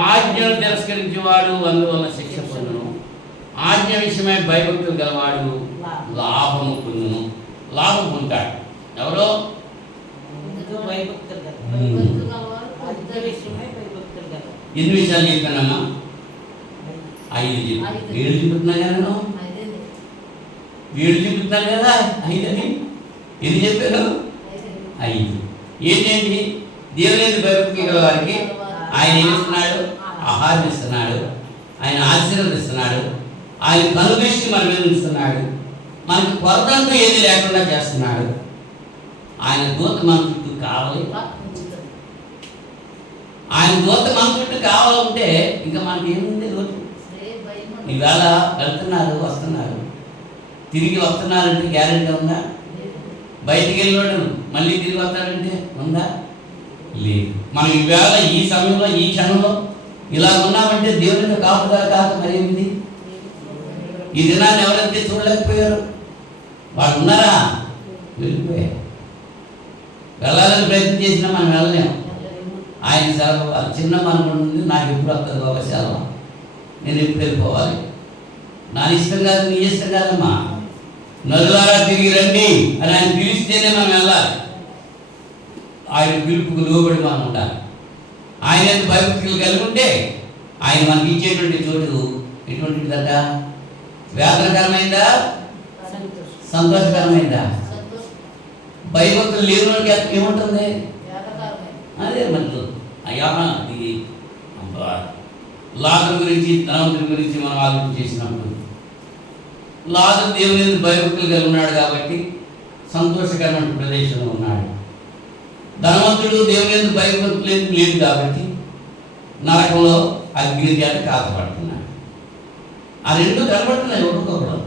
ఆజ్ఞను తిరస్కరించేవాడు అందువల్ల శిక్ష పొందును, ఆజ్ఞ విషయమై భయభక్తులు గలవాడు లాభము పొందును. లాభం పొందుతాడు ఎవరో? ఎన్ని విషయాలు చెప్పానమ్మా? 5 చెప్పాను. 7 చెబుతున్నా కదా నేను? 7 చెబుతున్నాను కదా 5 అని. ఎన్ని చెప్పాను? 5. ఏంటండి? దేవుని భయభక్తి గల వారికి ఆయన ఏమిస్తున్నాడు? ఆహారం ఇస్తున్నాడు, ఆయన ఆశీర్వదిస్తున్నాడు, ఆయన కనుదృష్టి మన మీద ఉంచుతున్నాడు, మనకు కొరతంతో ఏది లేకుండా చేస్తున్నాడు, ఆయన దూత మన చుట్టూ కావాలి. ఆయన దూత మన చుట్టూ కావాలంటే ఇంకా మనకి ఏముంది? రోజు ఈవేళ వెళ్తున్నారు, వస్తున్నారు, తిరిగి వస్తున్నారంటే గ్యారెంటీ ఉందా? బయటికి వెళ్ళినాడు మళ్ళీ తిరిగి వస్తాడంటే ఉందా? లేదు. మనం ఈవేళ ఈ సమయంలో ఈ క్షణంలో ఇలా ఉన్నామంటే దేవునితో కాపుదా కాక మరేమిటి? ఈ దినాన్ని ఎవరైతే చూడలేకపోయారు వాళ్ళు ఉన్నారా? వెళ్ళిపోయారు. వెళ్ళాలని ప్రయత్నం చేసినా మనం వెళ్ళలేము. ఆయన సెలవు అది చిన్న మనకుంటుంది, నాకు ఎప్పుడు వస్తుంది ఒక సెలవు, నేను ఎప్పుడు వెళ్ళిపోవాలి, నా ఇష్టం కాదు నీ ఇష్టం కాదమ్మా, నలులారా తిరిగి రండి అని ఆయన పిలిస్తేనే మనం వెళ్ళాలి. ఆయన పిలుపుకు లోబడి మనం ఉండాలి. ఆయన భయభక్తులు కలిగి ఉంటే ఆయన మనకి ఇచ్చేటువంటి చోటు ఎటువంటిదట? వేదనకరమైందా? సంతోషకరమైందా? భయభక్తులు లేని వాళ్ళకి ఏముంటుంది? అదే మనకు అయ్యా ఇది లాజరు గురించి, ధనవంతుడి గురించి మనం ఆలోచన చేసినప్పుడు లాజరు దేవుని భయభక్తులు కలిగి ఉన్నాడు కాబట్టి సంతోషకరమైన ప్రదేశంలో ఉన్నాడు. ధనవంతుడు దేవుని భయభక్తులు లేదు కాబట్టి నరకంలో అగ్ని చేత కాకపడుతున్నాడు. ఆ రెండు కనబడుతున్నాయి ఒక్కొక్కరు.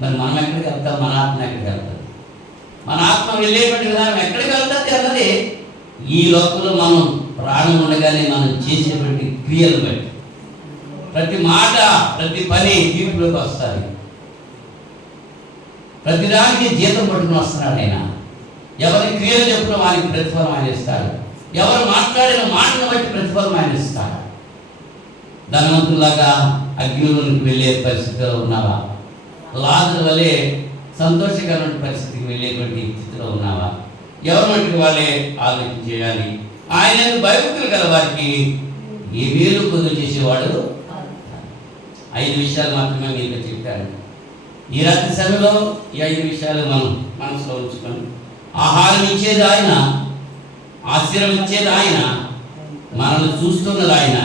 మరి మనం ఎక్కడికి వెళ్తాం? మన ఆత్మ ఎక్కడికి వెళ్తుంది? మన ఆత్మ వెళ్ళేటువంటి విధానం ఎక్కడికి వెళ్తుంది అన్నది ఈ లోకంలో మనం ప్రాణం ఉండగానే మనం చేసేటువంటి క్రియలు బట్టి ప్రతి మాట ప్రతి పని తీర్పులోకి వస్తుంది. ప్రతిదానికి జీతం పట్టుకుని వస్తున్నాడు ఆయన. ఎవరి క్రియలు చెప్పిన వారికి ప్రతిఫలం ఆయన ఇస్తాడు. ఎవరు మాట్లాడిన మాటను బట్టి ప్రతిఫలం ఆయన ఇస్తాడు. ధనవంతులాగా అగ్నిలోనికి వెళ్ళే పరిస్థితిలో ఉన్నావా? లాజరు వలె సంతోషకరమైన పరిస్థితికి వెళ్ళేటువంటి స్థితిలో ఉన్నావా? ఎవరి మట్టుకు వాళ్ళే ఆలోచన చేయాలి. ఆయన భయభక్తులు గల వారికి ఏ మేలు పొందు చేసేవాడు. 5 విషయాలు మాత్రమే మీకు చెప్పాను. ఈ రాత్రి సమయంలో ఈ 5 విషయాలు మనం మనసులో ఉంచుకొని, ఆహారం ఇచ్చేది ఆయన, ఆశీర్వదించేది ఆయన, మనల్ని చూస్తున్నది ఆయన,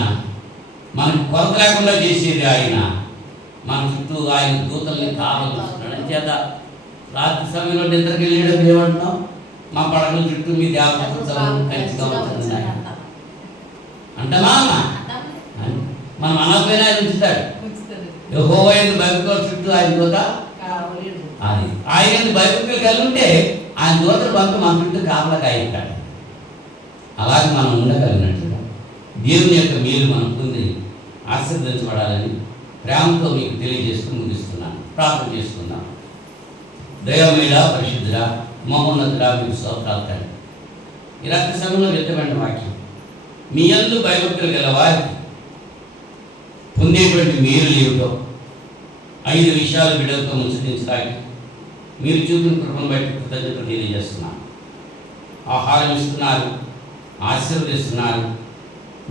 మనకు కొరత లేకుండా చేసేది ఆయన, మన చుట్టూ ఆయన దూతల్ని కావలిస్తున్నాడు. అంచేత రాత్రి సమయంలో నిద్రకి వెళ్ళేటప్పుడు ఏమంటున్నాం? మా పడకల చుట్టూ మీ దేవతలు ఖచ్చితంగా ఉంటుంది అంటమా? మనం అనకపోయినా ఆయన ఉంచుతాడు. యెహోవా భయభక్తుల చుట్టూ ఆయన దూత. అది ఆయన భయభక్తులు కలిగి ఉంటే ఆయన దూతలు పంపి మన చుట్టూ కాపలా కాయిస్తాడు. అలాగే మనం ఉండగలిగినట్లుగా దేవుని యొక్క మేలు మనం పొంది ఆశీర్వదించబడాలని ప్రేమతో మీకు తెలియజేస్తూ ముగిస్తున్నాను. ప్రార్థన చేసుకుందాం. దైవమేడ పరిశుద్ధుడా మహోన్నతుడా మీకు స్తోత్రాలు తండ్రి. ఈ రక్త సమయంలో వ్యక్తమైన వాక్యం మీ యందు భయభక్తులు గల వారికి పొందేటువంటి మేలు ఏమిటో 5 విషయాలు బిడ్డలతో ముచ్చటించడానికి మీరు చూపిన కృపను బట్టి కృతజ్ఞతలు తెలియజేస్తున్నాను. ఆహారం ఇస్తున్నారు, ఆశీర్వదిస్తున్నారు,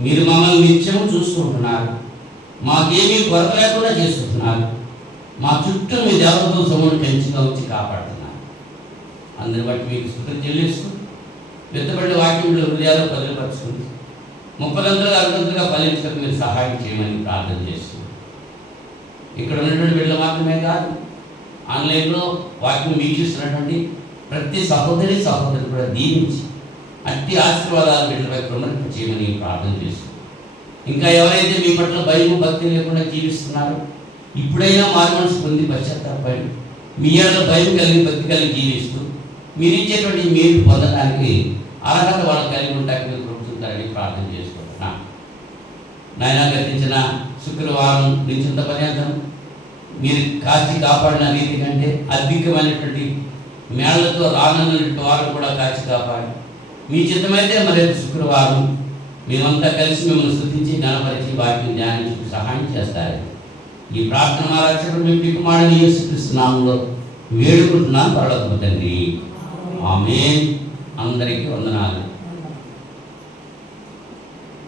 మీరు మమ్మల్ని నిత్యము చూసుకుంటున్నారు, మాకేమీ కొరత లేకుండా చేసుకుంటున్నారు, మా చుట్టూ మీ దేవతతో సమూహం పెంచుగా వచ్చి కాపాడుతున్నారు. అందరి బట్టి మీకు స్తుతులు చెల్లిస్తూ వెత్తబడిన వాక్యంలో హృదయాలు బదిలిపరుచుకుంటూ 30 ఫలించడానికి మీరు సహాయం చేయమని ప్రార్థన చేస్తున్నాను. ఇక్కడ ఉన్నటువంటి బిడ్డలు మాత్రమే కాదు, ఆన్లైన్లో వాక్యం వీక్షిస్తున్నటువంటి ప్రతి సహోదరి కూడా దీవించి అట్టి ఆశీర్వాదాలు బిడ్డలపై కృమరింప చేయమని ప్రార్థన చేస్తున్నాను. ఇంకా ఎవరైతే మీ పట్ల భయం భక్తి లేకుండా జీవిస్తున్నారో ఇప్పుడైనా మారు మనసు పొంది పశ్చాత్తాపడి మీ ఏళ్ళ భయం కలిగి భక్తి కలిగి జీవిస్తూ మీరు ఇచ్చేటువంటి మేలు పొందడానికి అర్హత వాళ్ళు కలిగి ఉంటానికి మీరు ప్రభుత్వాన్ని ప్రార్థన చేసుకుంటున్నాను. నాయన గతించిన శుక్రవారం నుంచి పర్యంతం మీరు కాచి కాపాడిన రీతి కంటే అధికమైనటువంటి మేళ్లతో రానున్నటువంటి వారు కూడా కాచి కాపాడి మీ చిత్తమైతే మరి శుక్రవారం మేమంతా కలిసి మిమ్మల్ని స్తుతించి జ్ఞానపరిచి వాటిని ధ్యానించి సహాయం చేస్తారు. ఈ ప్రార్థన మా రక్షకుడు మీ పికుమారుని యేసుక్రీస్తు నామములో వేడుకుంటున్నాను పరలోకపు తండ్రి. ఆమేన్. అందరికీ వందనాలు.